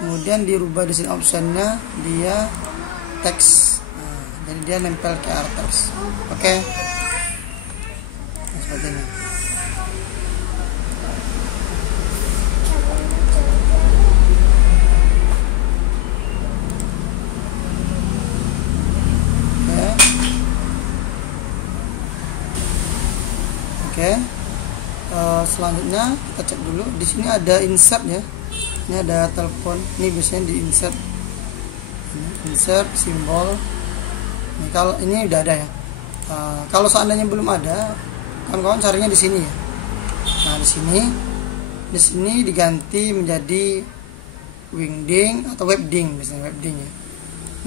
Kemudian dirubah di sini optionnya dia teks. Nah, jadi dia nempel characters. Oke. Nah, seperti ini. Oke. Selanjutnya kita cek dulu. Di sini ada insert ya. Ini ada telepon. Ini biasanya di insert. Insert simbol. Ini kalau ini udah ada ya. Kalau seandainya belum ada, kawan-kawan carinya di sini ya. Nah, di sini diganti menjadi wingding atau webding, biasanya webding ya.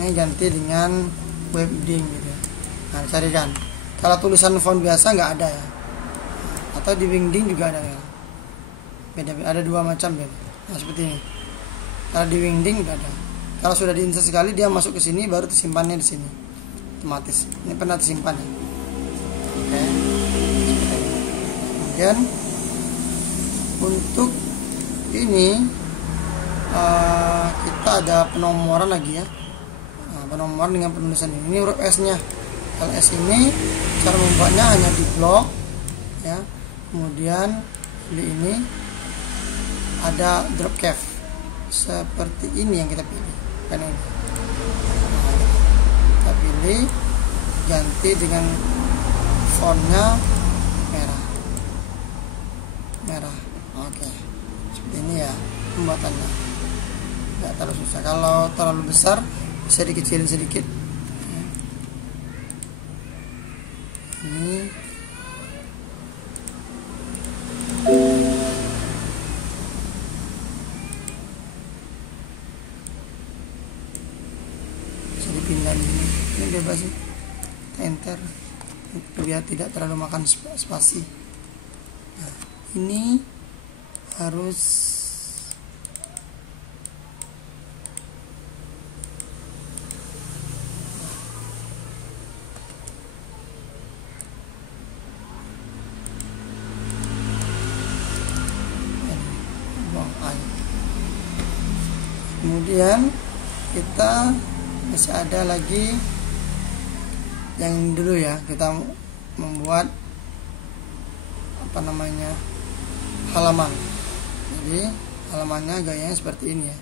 Ini ganti dengan webding gitu ya. Nah, carikan. Kalau tulisan font biasa nggak ada ya. Atau di wingding juga ada ya. Beda, ada dua macam ya. Nah, seperti ini. Kalau di wingding udah ada. Kalau sudah diinsert sekali, dia masuk ke sini, baru tersimpannya di sini otomatis. Ini pernah disimpan ya. Oke. Kemudian untuk ini kita ada penomoran lagi ya. Nah, penomoran dengan penulisan ini huruf S nya. Kalau S ini cara membuatnya hanya di blok ya. Kemudian ini ada drop cap seperti ini yang kita pilih kan ini. Nah, kita pilih, ganti dengan fontnya merah. Oke, seperti ini ya pembuatannya, nggak terlalu susah. Kalau terlalu besar bisa dikecilin sedikit. Ini pindah ini bebas sih, enter biar tidak terlalu makan spasi. Nah, ini harus buang air. Kemudian kita masih ada lagi yang dulu ya, kita membuat halaman. Jadi halamannya gayanya seperti ini ya.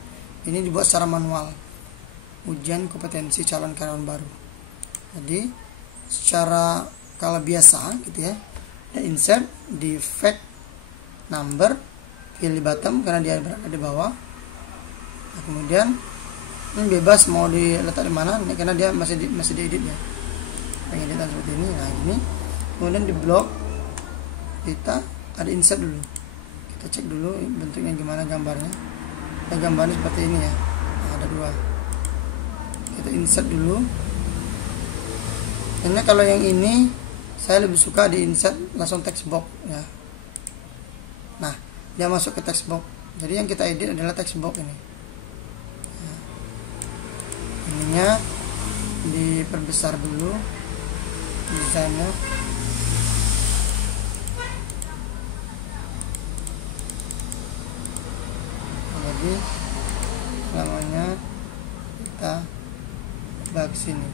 Ini dibuat secara manual, ujian kompetensi calon karyawan baru. Jadi secara kalau biasa gitu ya, kita insert di fact number, pilih bottom karena dia berada di bawah. Nah, kemudian ini bebas mau diletak di mana, ini karena dia masih diedit ya, pengeditan seperti ini. Nah, ini kemudian di blok kita ada insert dulu, kita cek dulu bentuknya gimana gambarnya. Nah, gambarnya seperti ini ya. Nah, ada dua, kita insert dulu. Ini kalau yang ini saya lebih suka di insert langsung text box ya. Nah, dia masuk ke text box, jadi yang kita edit adalah text box ini. Ininya diperbesar dulu desainnya. Jadi namanya kita bak sini.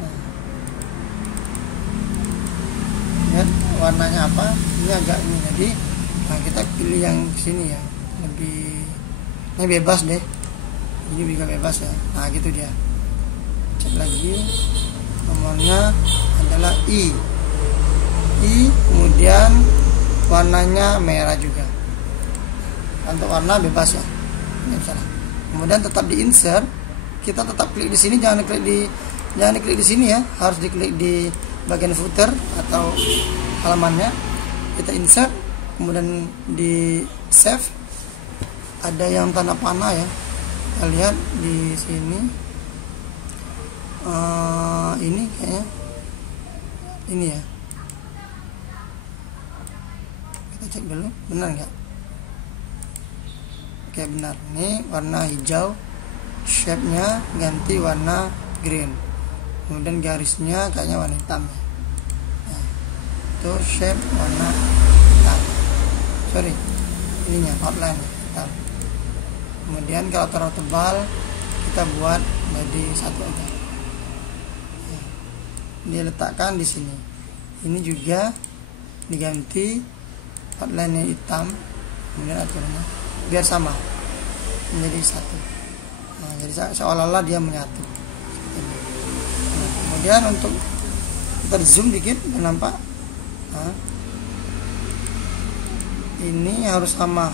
Nah, lihat warnanya apa, ini agak ini. Jadi nah, kita pilih yang sini ya, lebih ini bebas deh. Ini juga bebas ya. Nah, gitu dia. Cek lagi, nomornya adalah I, kemudian warnanya merah juga. Untuk warna bebas ya, ini salah. Kemudian tetap di insert, kita tetap klik di sini, jangan diklik di sini ya, harus diklik di bagian footer atau halamannya. Kita insert, kemudian di save, ada yang tanda panah ya. Kita lihat di sini, ini kayaknya ini ya. Kita cek dulu, benar nggak? Oke, benar. Ini warna hijau, shape nya ganti warna green, kemudian garisnya kayaknya warna hitam. Nah, itu shape warna hitam, sorry, ininya outline hitam. Kemudian kalau terlalu tebal kita buat jadi satu aja. Nah, diletakkan di sini. Ini juga diganti outline-nya hitam, kemudian aturannya biar sama menjadi satu. Nah, jadi seolah-olah dia menyatu. Nah, kemudian untuk kita zoom dikit, nampak. Nah, ini harus sama.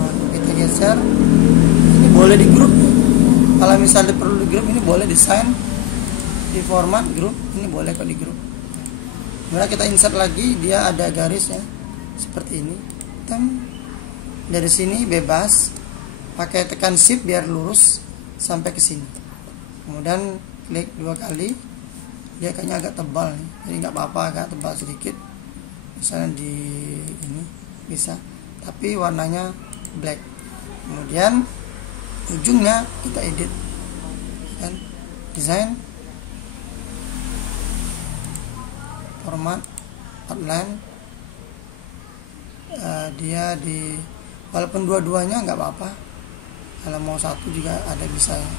Nah, kita geser. Ini boleh di grup. Kalau misalnya perlu di grup, ini boleh desain di format grup, ini boleh kok di grup. Kemudian kita insert lagi, dia ada garis ya seperti ini. Dari sini bebas, pakai tekan shift biar lurus sampai ke sini. Kemudian klik 2 kali, dia kayaknya agak tebal nih, jadi nggak apa-apa agak tebal sedikit. Misalnya di ini bisa, tapi warnanya black. Kemudian ujungnya kita edit, kan? Desain, format, outline. Dia di, walaupun dua-duanya nggak apa-apa, kalau mau satu juga ada bisa ya.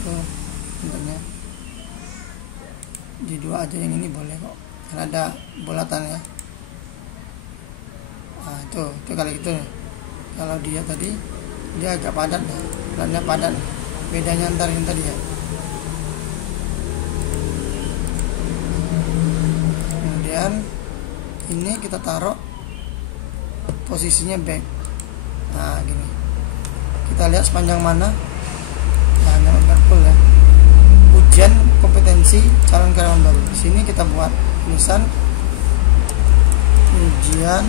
Tuh bentuknya di dua aja, yang ini boleh kok karena ada bulatan ya. Nah itu kali gitu. Kalau dia tadi dia agak padat ya, bulannya padat, bedanya antar yang tadi ya. Kemudian ini kita taruh posisinya back. Nah gini, kita lihat sepanjang mana. Nah nyampe full ya. Ujian kompetensi calon karyawan baru. Di sini kita buat tulisan ujian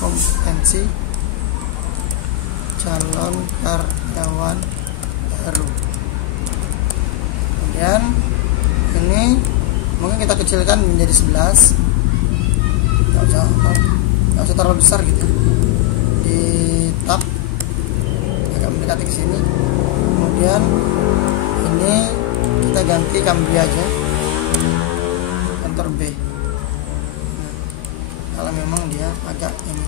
kompetensi calon karyawan baru. Kemudian ini mungkin kita kecilkan menjadi 11, nggak usah terlalu besar gitu. Di tab agak mendekati ke sini. Kemudian ini kita ganti Cambly aja, Ctrl B. Nah, kalau memang dia agak ini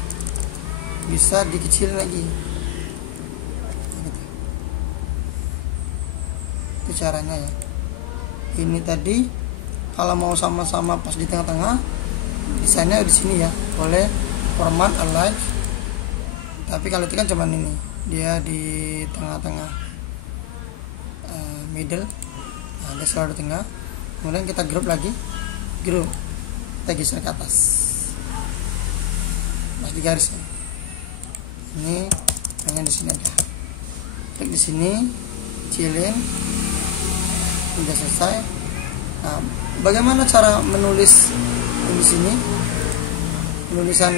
bisa dikecilin lagi. Gitu. Itu caranya ya. Ini tadi kalau mau sama-sama pas di tengah-tengah, desainnya di sini ya, boleh format align. Tapi kalau itu kan cuman ini, dia di tengah-tengah, middle. Nah, dia selalu di tengah. Kemudian kita group lagi, group, kita geser ke atas, pas di garisnya. Ini hanya di sini aja. Klik di sini, kecilin. Sudah selesai. Nah, bagaimana cara menulis di sini? Penulisan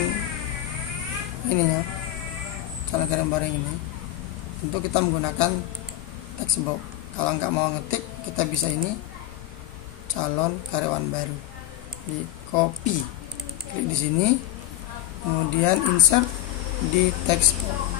ini ya, calon karyawan baru ini. Tentu kita menggunakan text box. Kalau nggak mau ngetik, kita bisa ini calon karyawan baru. Di copy, klik di sini, kemudian insert di text box.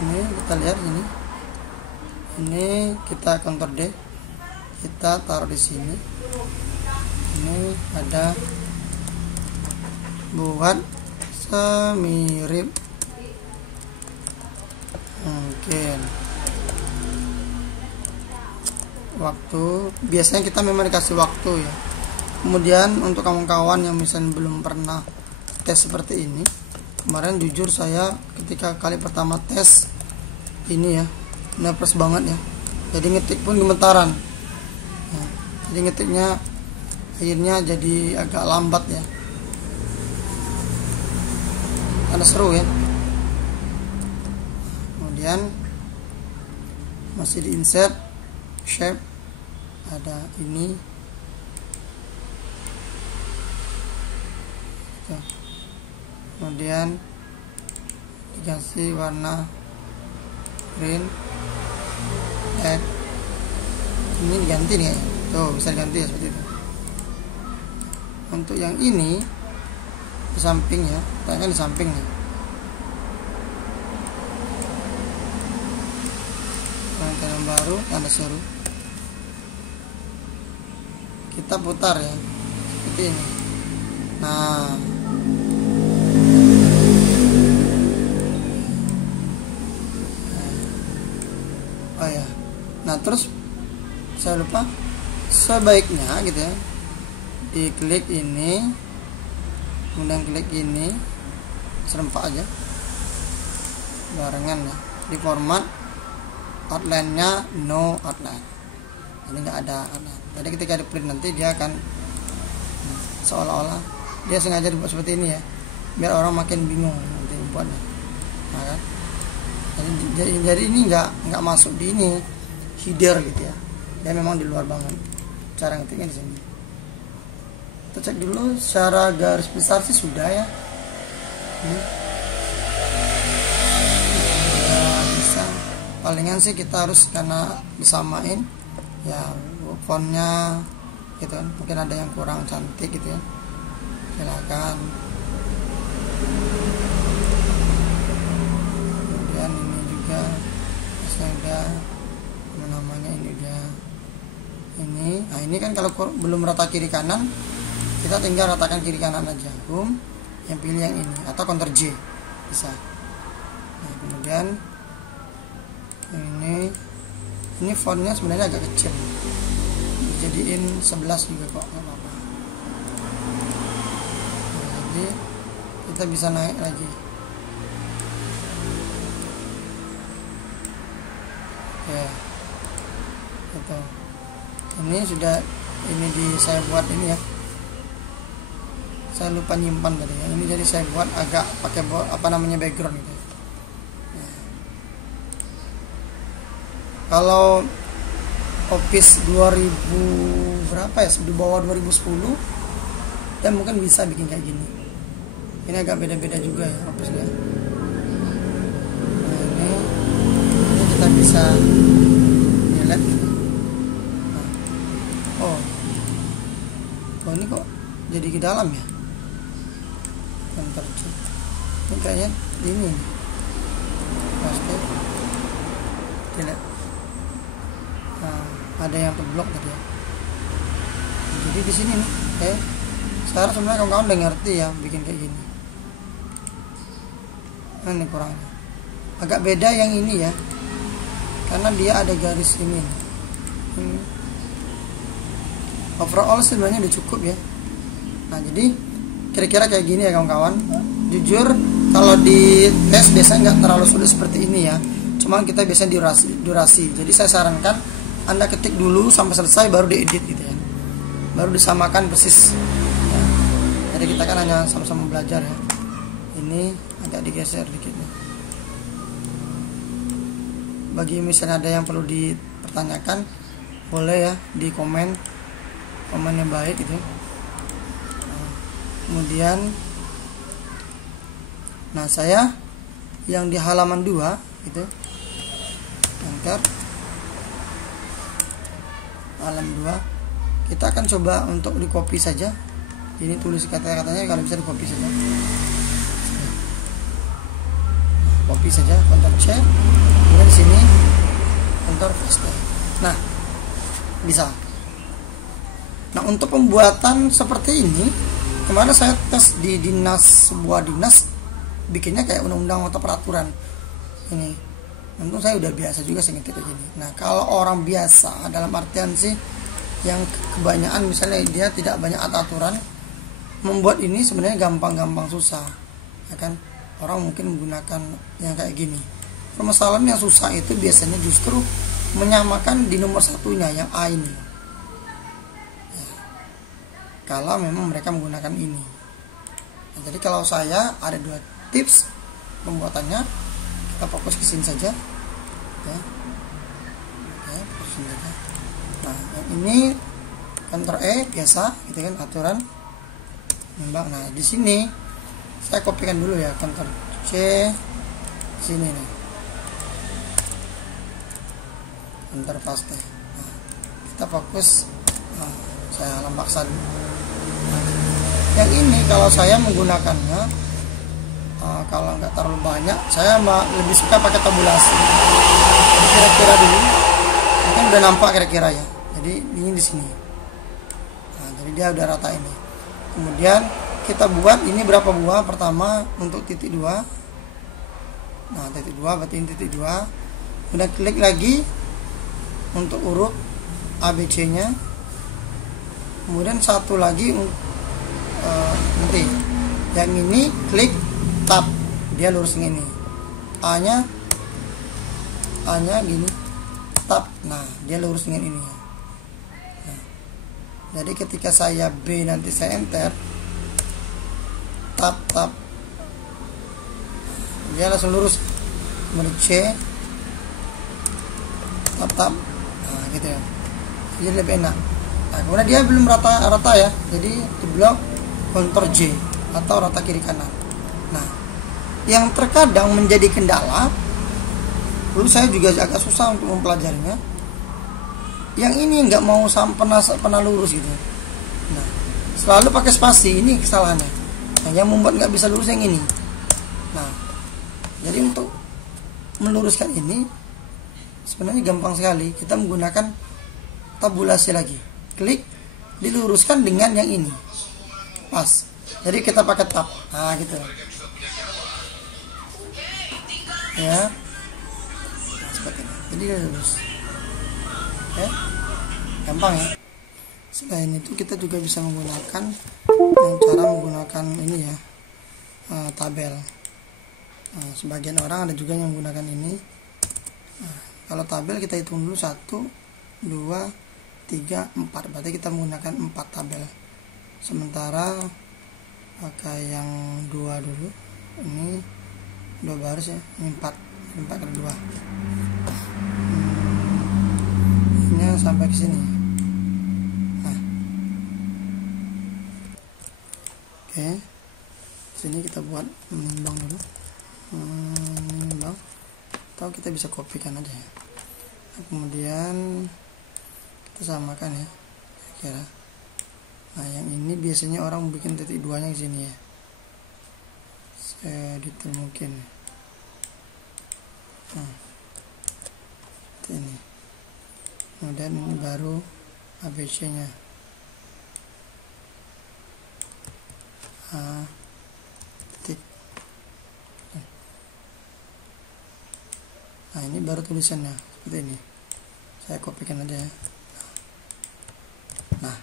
Ini kita lihat ini kita Ctrl D, kita taruh di sini. Ini ada buat semirip mungkin. Waktu biasanya kita memang dikasih waktu ya. Kemudian untuk kawan-kawan yang misalnya belum pernah tes seperti ini, kemarin jujur saya ketika kali pertama tes ini ya, nervous banget ya. Jadi ngetik pun gemetaran. Nah, jadi ngetiknya akhirnya jadi agak lambat ya. Karena seru ya. Kemudian masih di insert shape, ada ini tuh. Kemudian dikasih warna green, black, ini diganti nih, tuh bisa diganti ya seperti itu. Untuk yang ini di samping ya, tangan di samping nih. Yang baru tanda seru, kita putar ya seperti ini. Nah, oh ya, nah terus saya lupa, sebaiknya gitu ya, diklik ini, kemudian klik ini, serempak aja barengan ya, di format outline-nya no outline, jadi nggak ada outline. Jadi ketika di print nanti dia akan seolah-olah dia sengaja dibuat seperti ini ya, biar orang makin bingung nanti buatnya. Nah, kan? Jadi ini nggak masuk di ini header gitu ya, dia memang di luar banget. Cara ngetiknya di sini. Kita cek dulu secara garis besar sih sudah ya. Bisa. Palingan sih kita harus karena disamain ya fontnya gitu kan, mungkin ada yang kurang cantik gitu ya, silakan. Kemudian ini juga udah namanya ini udah ini. Nah ini kan kalau belum rata kiri kanan, kita tinggal ratakan kiri kanan aja, yang pilih yang ini atau Ctrl J bisa. Nah kemudian ini fontnya sebenarnya agak kecil, dijadiin 11 juga kok, nggak apa-apa. Nah, jadi kita bisa naik lagi. Oke, gitu. Ini sudah saya buat ini ya. Saya lupa nyimpan tadi ya. Ini jadi saya buat agak pakai background gitu. Kalau Office 2000 berapa ya, di bawah 2010 dan mungkin bisa bikin kayak gini. Ini agak beda-beda juga ya Office-nya. Nah, ini kita bisa delete. Nah, oh ini kok jadi ke dalam ya. Bentar, ini kayaknya ini pasti delete. Nah, ada yang terblok tadi ya. Jadi di sini nih, sekarang sebenarnya kawan-kawan udah ngerti ya bikin kayak gini. Nah, ini kurangnya. Agak beda yang ini ya, karena dia ada garis ini. Overall sebenarnya udah cukup ya. Nah, jadi kira-kira kayak gini ya kawan-kawan. Jujur kalau di tes biasanya nggak terlalu sulit seperti ini ya. Cuma kita biasanya durasi. Jadi saya sarankan Anda ketik dulu sampai selesai baru diedit gitu ya. Baru disamakan persis. Ya. Jadi kita kan hanya sama-sama belajar ya. Ini agak digeser dikit nih. Bagi misalnya ada yang perlu dipertanyakan, boleh ya di komen yang baik gitu. Kemudian saya yang di halaman 2 gitu, enter halaman 2, kita akan coba untuk di copy saja. Ini tulis kata-katanya, kalau bisa di copy saja, copy saja, Ctrl C, kemudian di sini Ctrl paste. Nah bisa. Nah untuk pembuatan seperti ini, kemarin saya tes di sebuah dinas bikinnya kayak undang-undang atau peraturan ini. Tentu saya udah biasa juga sih ngetik kayak gini. Nah kalau orang biasa dalam artian sih yang kebanyakan misalnya dia tidak banyak aturan, membuat ini sebenarnya gampang-gampang susah ya kan. Orang mungkin menggunakan yang kayak gini. Permasalahan yang susah itu biasanya justru menyamakan di nomor satunya yang A ini ya, kalau memang mereka menggunakan ini. Nah, jadi kalau saya ada 2 tips pembuatannya, kita fokus ke sini saja ya. sini saja. Nah yang ini Ctrl E biasa gitu kan, aturan menimbang. Nah di sini saya kopikan dulu ya, Ctrl C sini nih, Ctrl paste. Nah, kita fokus. Nah, saya alam paksa dulu. Nah, yang ini kalau saya menggunakannya kalau nggak terlalu banyak, saya lebih suka pakai tabulasi. Kira-kira dulu, ini kan udah nampak kira-kira ya. Jadi ini di sini. Nah, jadi dia udah rata ini. Kemudian kita buat ini berapa buah? Pertama untuk titik 2. Nah titik 2 berarti ini titik 2. Udah klik lagi untuk huruf ABC nya. Kemudian satu lagi nanti yang ini klik tab, dia lurusin ini. A nya gini, tab. Nah dia lurus dengan ini ya. Nah, jadi ketika saya B nanti saya enter, tab, dia langsung lurus. Kemudian C, tab. Nah gitu ya, jadi lebih enak. Nah kemudian dia belum rata ya, jadi di blok Ctrl J atau rata kiri kanan. Nah yang terkadang menjadi kendala, dulu saya juga agak susah untuk mempelajarinya, yang ini nggak mau pernah lurus gitu. Nah selalu pakai spasi, ini kesalahannya. Nah yang membuat nggak bisa lurus yang ini. Nah jadi untuk meluruskan ini sebenarnya gampang sekali, kita menggunakan tabulasi lagi, klik diluruskan dengan yang ini, pas. Jadi kita pakai tab, nah gitu ya. Nah, seperti ini, jadi lurus ya, gampang ya. Selain itu kita juga bisa menggunakan cara menggunakan ini ya, tabel. Nah, sebagian orang ada juga yang menggunakan ini. Nah, kalau tabel kita hitung dulu 1, 2, 3, 4, berarti kita menggunakan 4 tabel. Sementara pakai yang 2 dulu, ini 2 baris ya, ini 4 kali 2. Ini sampai ke sini. Nah, oke, sini kita buat menimbang dulu. Menimbang, atau kita bisa kopikan aja ya. Nah, kemudian kita samakan ya, kira. Nah yang ini biasanya orang bikin titik 2 nya di sini ya, sedetail mungkin. Nah ini, kemudian ini baru ABC nya. Titik. Nah ini baru tulisannya seperti ini, saya kopikan aja ya. Nah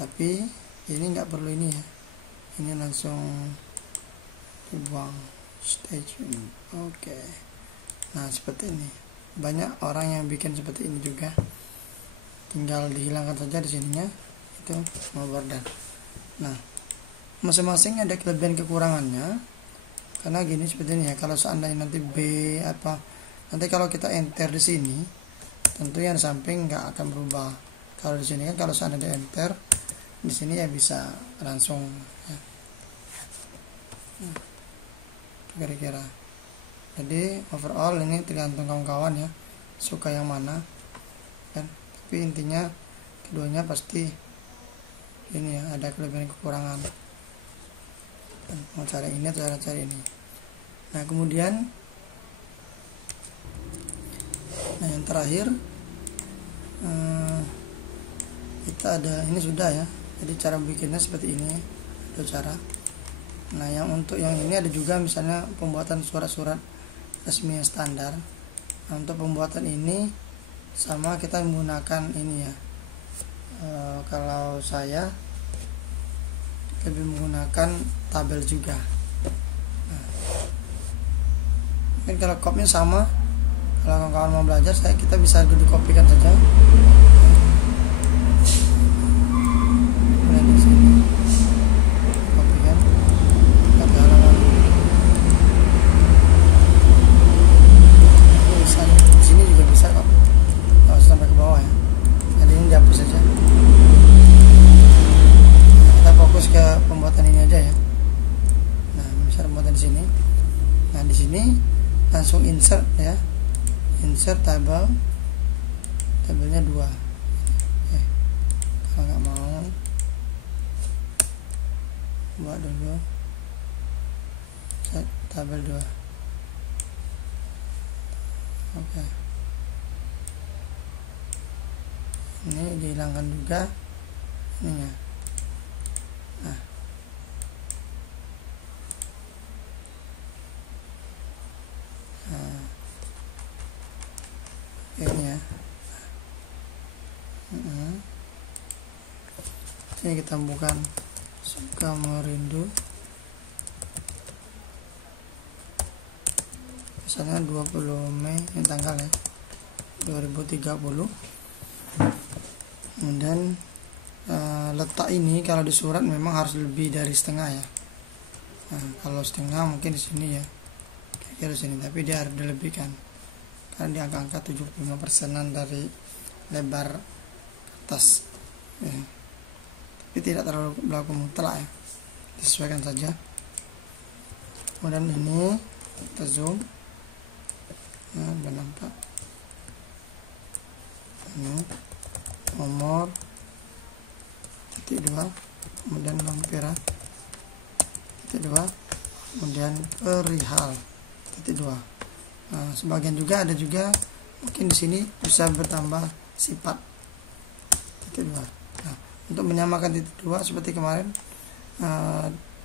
tapi ini nggak perlu ini ya, ini langsung dibuang stage. Oke. Nah seperti ini, banyak orang yang bikin seperti ini juga, tinggal dihilangkan saja di sininya itu mau border. Nah masing-masing ada kelebihan kekurangannya, karena gini seperti ini ya. Kalau seandainya nanti B apa, nanti kalau kita enter di sini tentu yang samping nggak akan berubah. Kalau di sini kan kalau seandainya enter di sini ya bisa langsung ya. Kira-kira. Jadi overall ini tergantung kawan-kawan ya, suka yang mana kan. Tapi intinya keduanya pasti ini ya, ada kelebihan kekurangan. Mau cari ini atau cari ini. Nah kemudian yang terakhir kita ada ini sudah ya. Jadi cara bikinnya seperti ini, ada cara. Nah yang untuk yang ini ada juga misalnya pembuatan surat-surat resmi yang standar. Nah, untuk pembuatan ini sama kita menggunakan ini ya. Kalau saya lebih menggunakan tabel juga. Nah, mungkin kalau kopnya sama, kalau kawan-kawan mau belajar kita bisa dulu kopikan saja. langsung insert ya, insert tabelnya 2. Kalau nggak mau buat dulu set tabel 2. Oke, ini dihilangkan juga ininya. Nah, ini ya. Ini kita bukan Suka Merindu, misalnya 20 Mei ini tanggalnya 2030. Kemudian letak ini kalau di surat memang harus lebih dari setengah ya. Nah, kalau setengah mungkin di sini ya, kira-kira sini, tapi dia harus dilebihkan karena di angka-angka 75%-an dari lebar atas ya. Tapi tidak terlalu berlaku mutlak ya, disesuaikan saja. Kemudian ini kita zoom ya, biar nampak. Ini nomor titik 2, kemudian lampiran titik 2, kemudian perihal titik 2. Nah, sebagian juga ada juga mungkin di sini bisa bertambah sifat titik 2. Nah, untuk menyamakan titik 2 seperti kemarin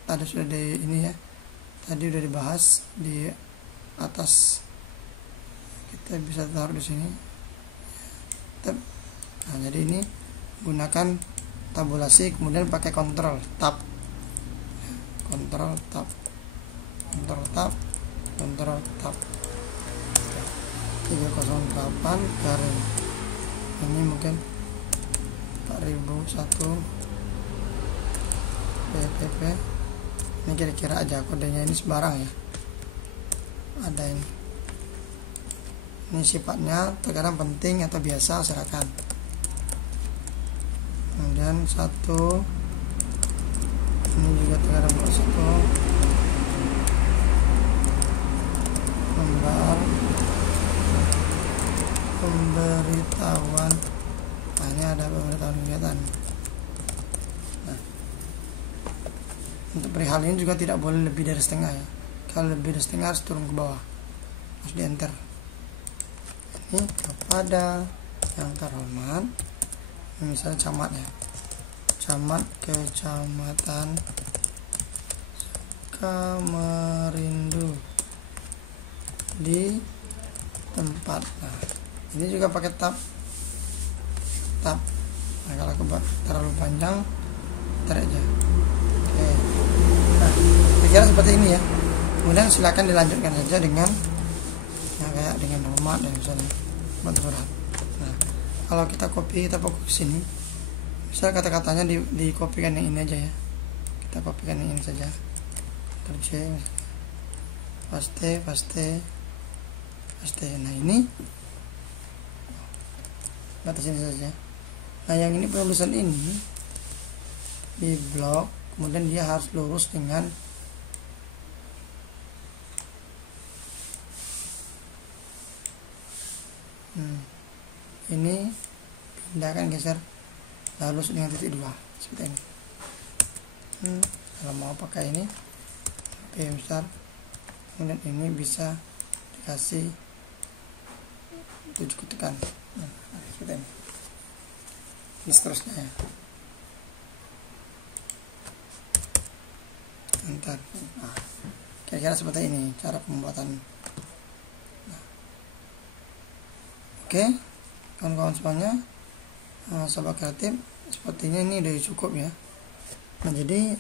ada sudah di ini ya, tadi sudah dibahas di atas, kita bisa taruh di sini. Nah, jadi ini gunakan tabulasi, kemudian pakai kontrol tab, kontrol tab, kontrol tab, kontrol tab. 308 garing ini mungkin 4001 PPP. Ini kira-kira aja kodenya, ini sembarang ya, ada ini sifatnya terkadang penting atau biasa, silakan. Kemudian 1 ini juga terkadang 1 lembar pemberitahuan. Nah, ini ada pemberitahuan kegiatan. Nah, untuk perihal ini juga tidak boleh lebih dari setengah ya. Kalau lebih dari setengah harus turun ke bawah, harus di enter. Ini kepada yang terhormat, misalnya camat ya, camat Kecamatan Sukamerindu di tempat. Nah, ini juga pakai tab. Nah, kalau terlalu panjang tarik aja. Oke. Nah, kira-kira seperti ini ya. Kemudian silakan dilanjutkan saja dengan kayak dengan hormat dan misalnya buat surat. Nah, kalau kita copy, kita fokus ke sini. Misal kata-katanya dikopikan yang ini aja ya. Kita kopikan yang ini saja. Ctrl C, paste. Nah, ini batas ini saja. Nah, yang ini penulisan ini di blok, kemudian dia harus lurus dengan ini pindahkan, geser, lurus dengan titik 2 seperti ini. Kalau mau pakai ini P besar, kemudian ini bisa dikasih 7 ketukan. Nah, seperti ini. Ini seterusnya ya. Ntar, nah, kira-kira seperti ini cara pembuatan. Nah, oke, kawan-kawan semuanya, sobat kreatif, sepertinya ini udah cukup ya. Nah, jadi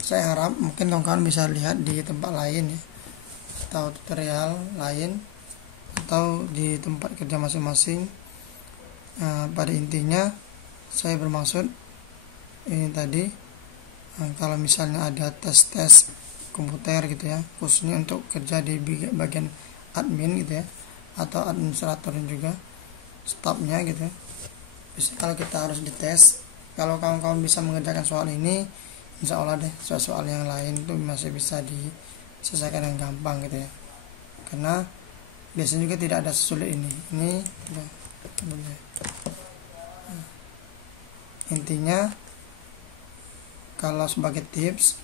saya harap mungkin kawan-kawan bisa lihat di tempat lain ya, atau tutorial lain, atau di tempat kerja masing-masing. Pada intinya saya bermaksud ini tadi, kalau misalnya ada tes-tes komputer gitu ya, khususnya untuk kerja di bagian admin gitu ya, atau administrator juga stafnya gitu ya, bisa kalau kita harus dites, kalau kawan-kawan bisa mengerjakan soal ini, insya Allah deh soal-soal yang lain itu masih bisa diselesaikan dengan gampang gitu ya. karena biasanya juga tidak ada sesulit ini ya, boleh. Nah, intinya kalau sebagai tips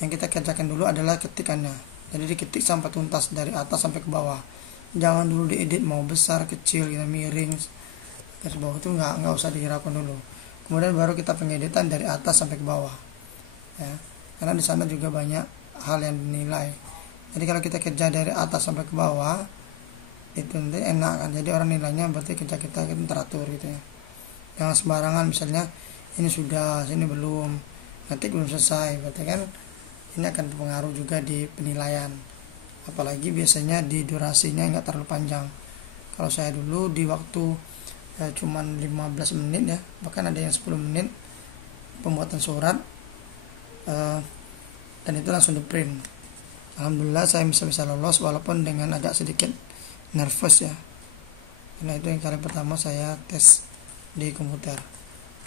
yang kita kerjakan dulu adalah ketikannya. Jadi diketik sampai tuntas dari atas sampai ke bawah. Jangan dulu diedit mau besar kecil kita miring garis bawah itu nggak usah dihiraukan dulu. Kemudian baru kita pengeditan dari atas sampai ke bawah ya, karena di sana juga banyak hal yang dinilai. Jadi kalau kita kerja dari atas sampai ke bawah itu nanti enak kan, jadi orang nilainya berarti kerja kita teratur gitu ya. Jangan sembarangan, misalnya ini sudah, sini belum, nanti belum selesai, berarti kan ini akan berpengaruh juga di penilaian. Apalagi biasanya di durasinya nggak terlalu panjang. Kalau saya dulu di waktu cuman 15 menit ya, bahkan ada yang 10 menit pembuatan surat, dan itu langsung di print. Alhamdulillah saya bisa lolos walaupun dengan agak sedikit nervous ya, karena itu yang kali pertama saya tes di komputer.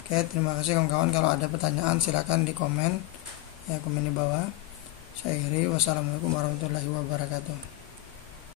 Oke, terima kasih kawan-kawan. Kalau ada pertanyaan silakan di komen ya, komen di bawah. Saya akhiri, wassalamualaikum warahmatullahi wabarakatuh.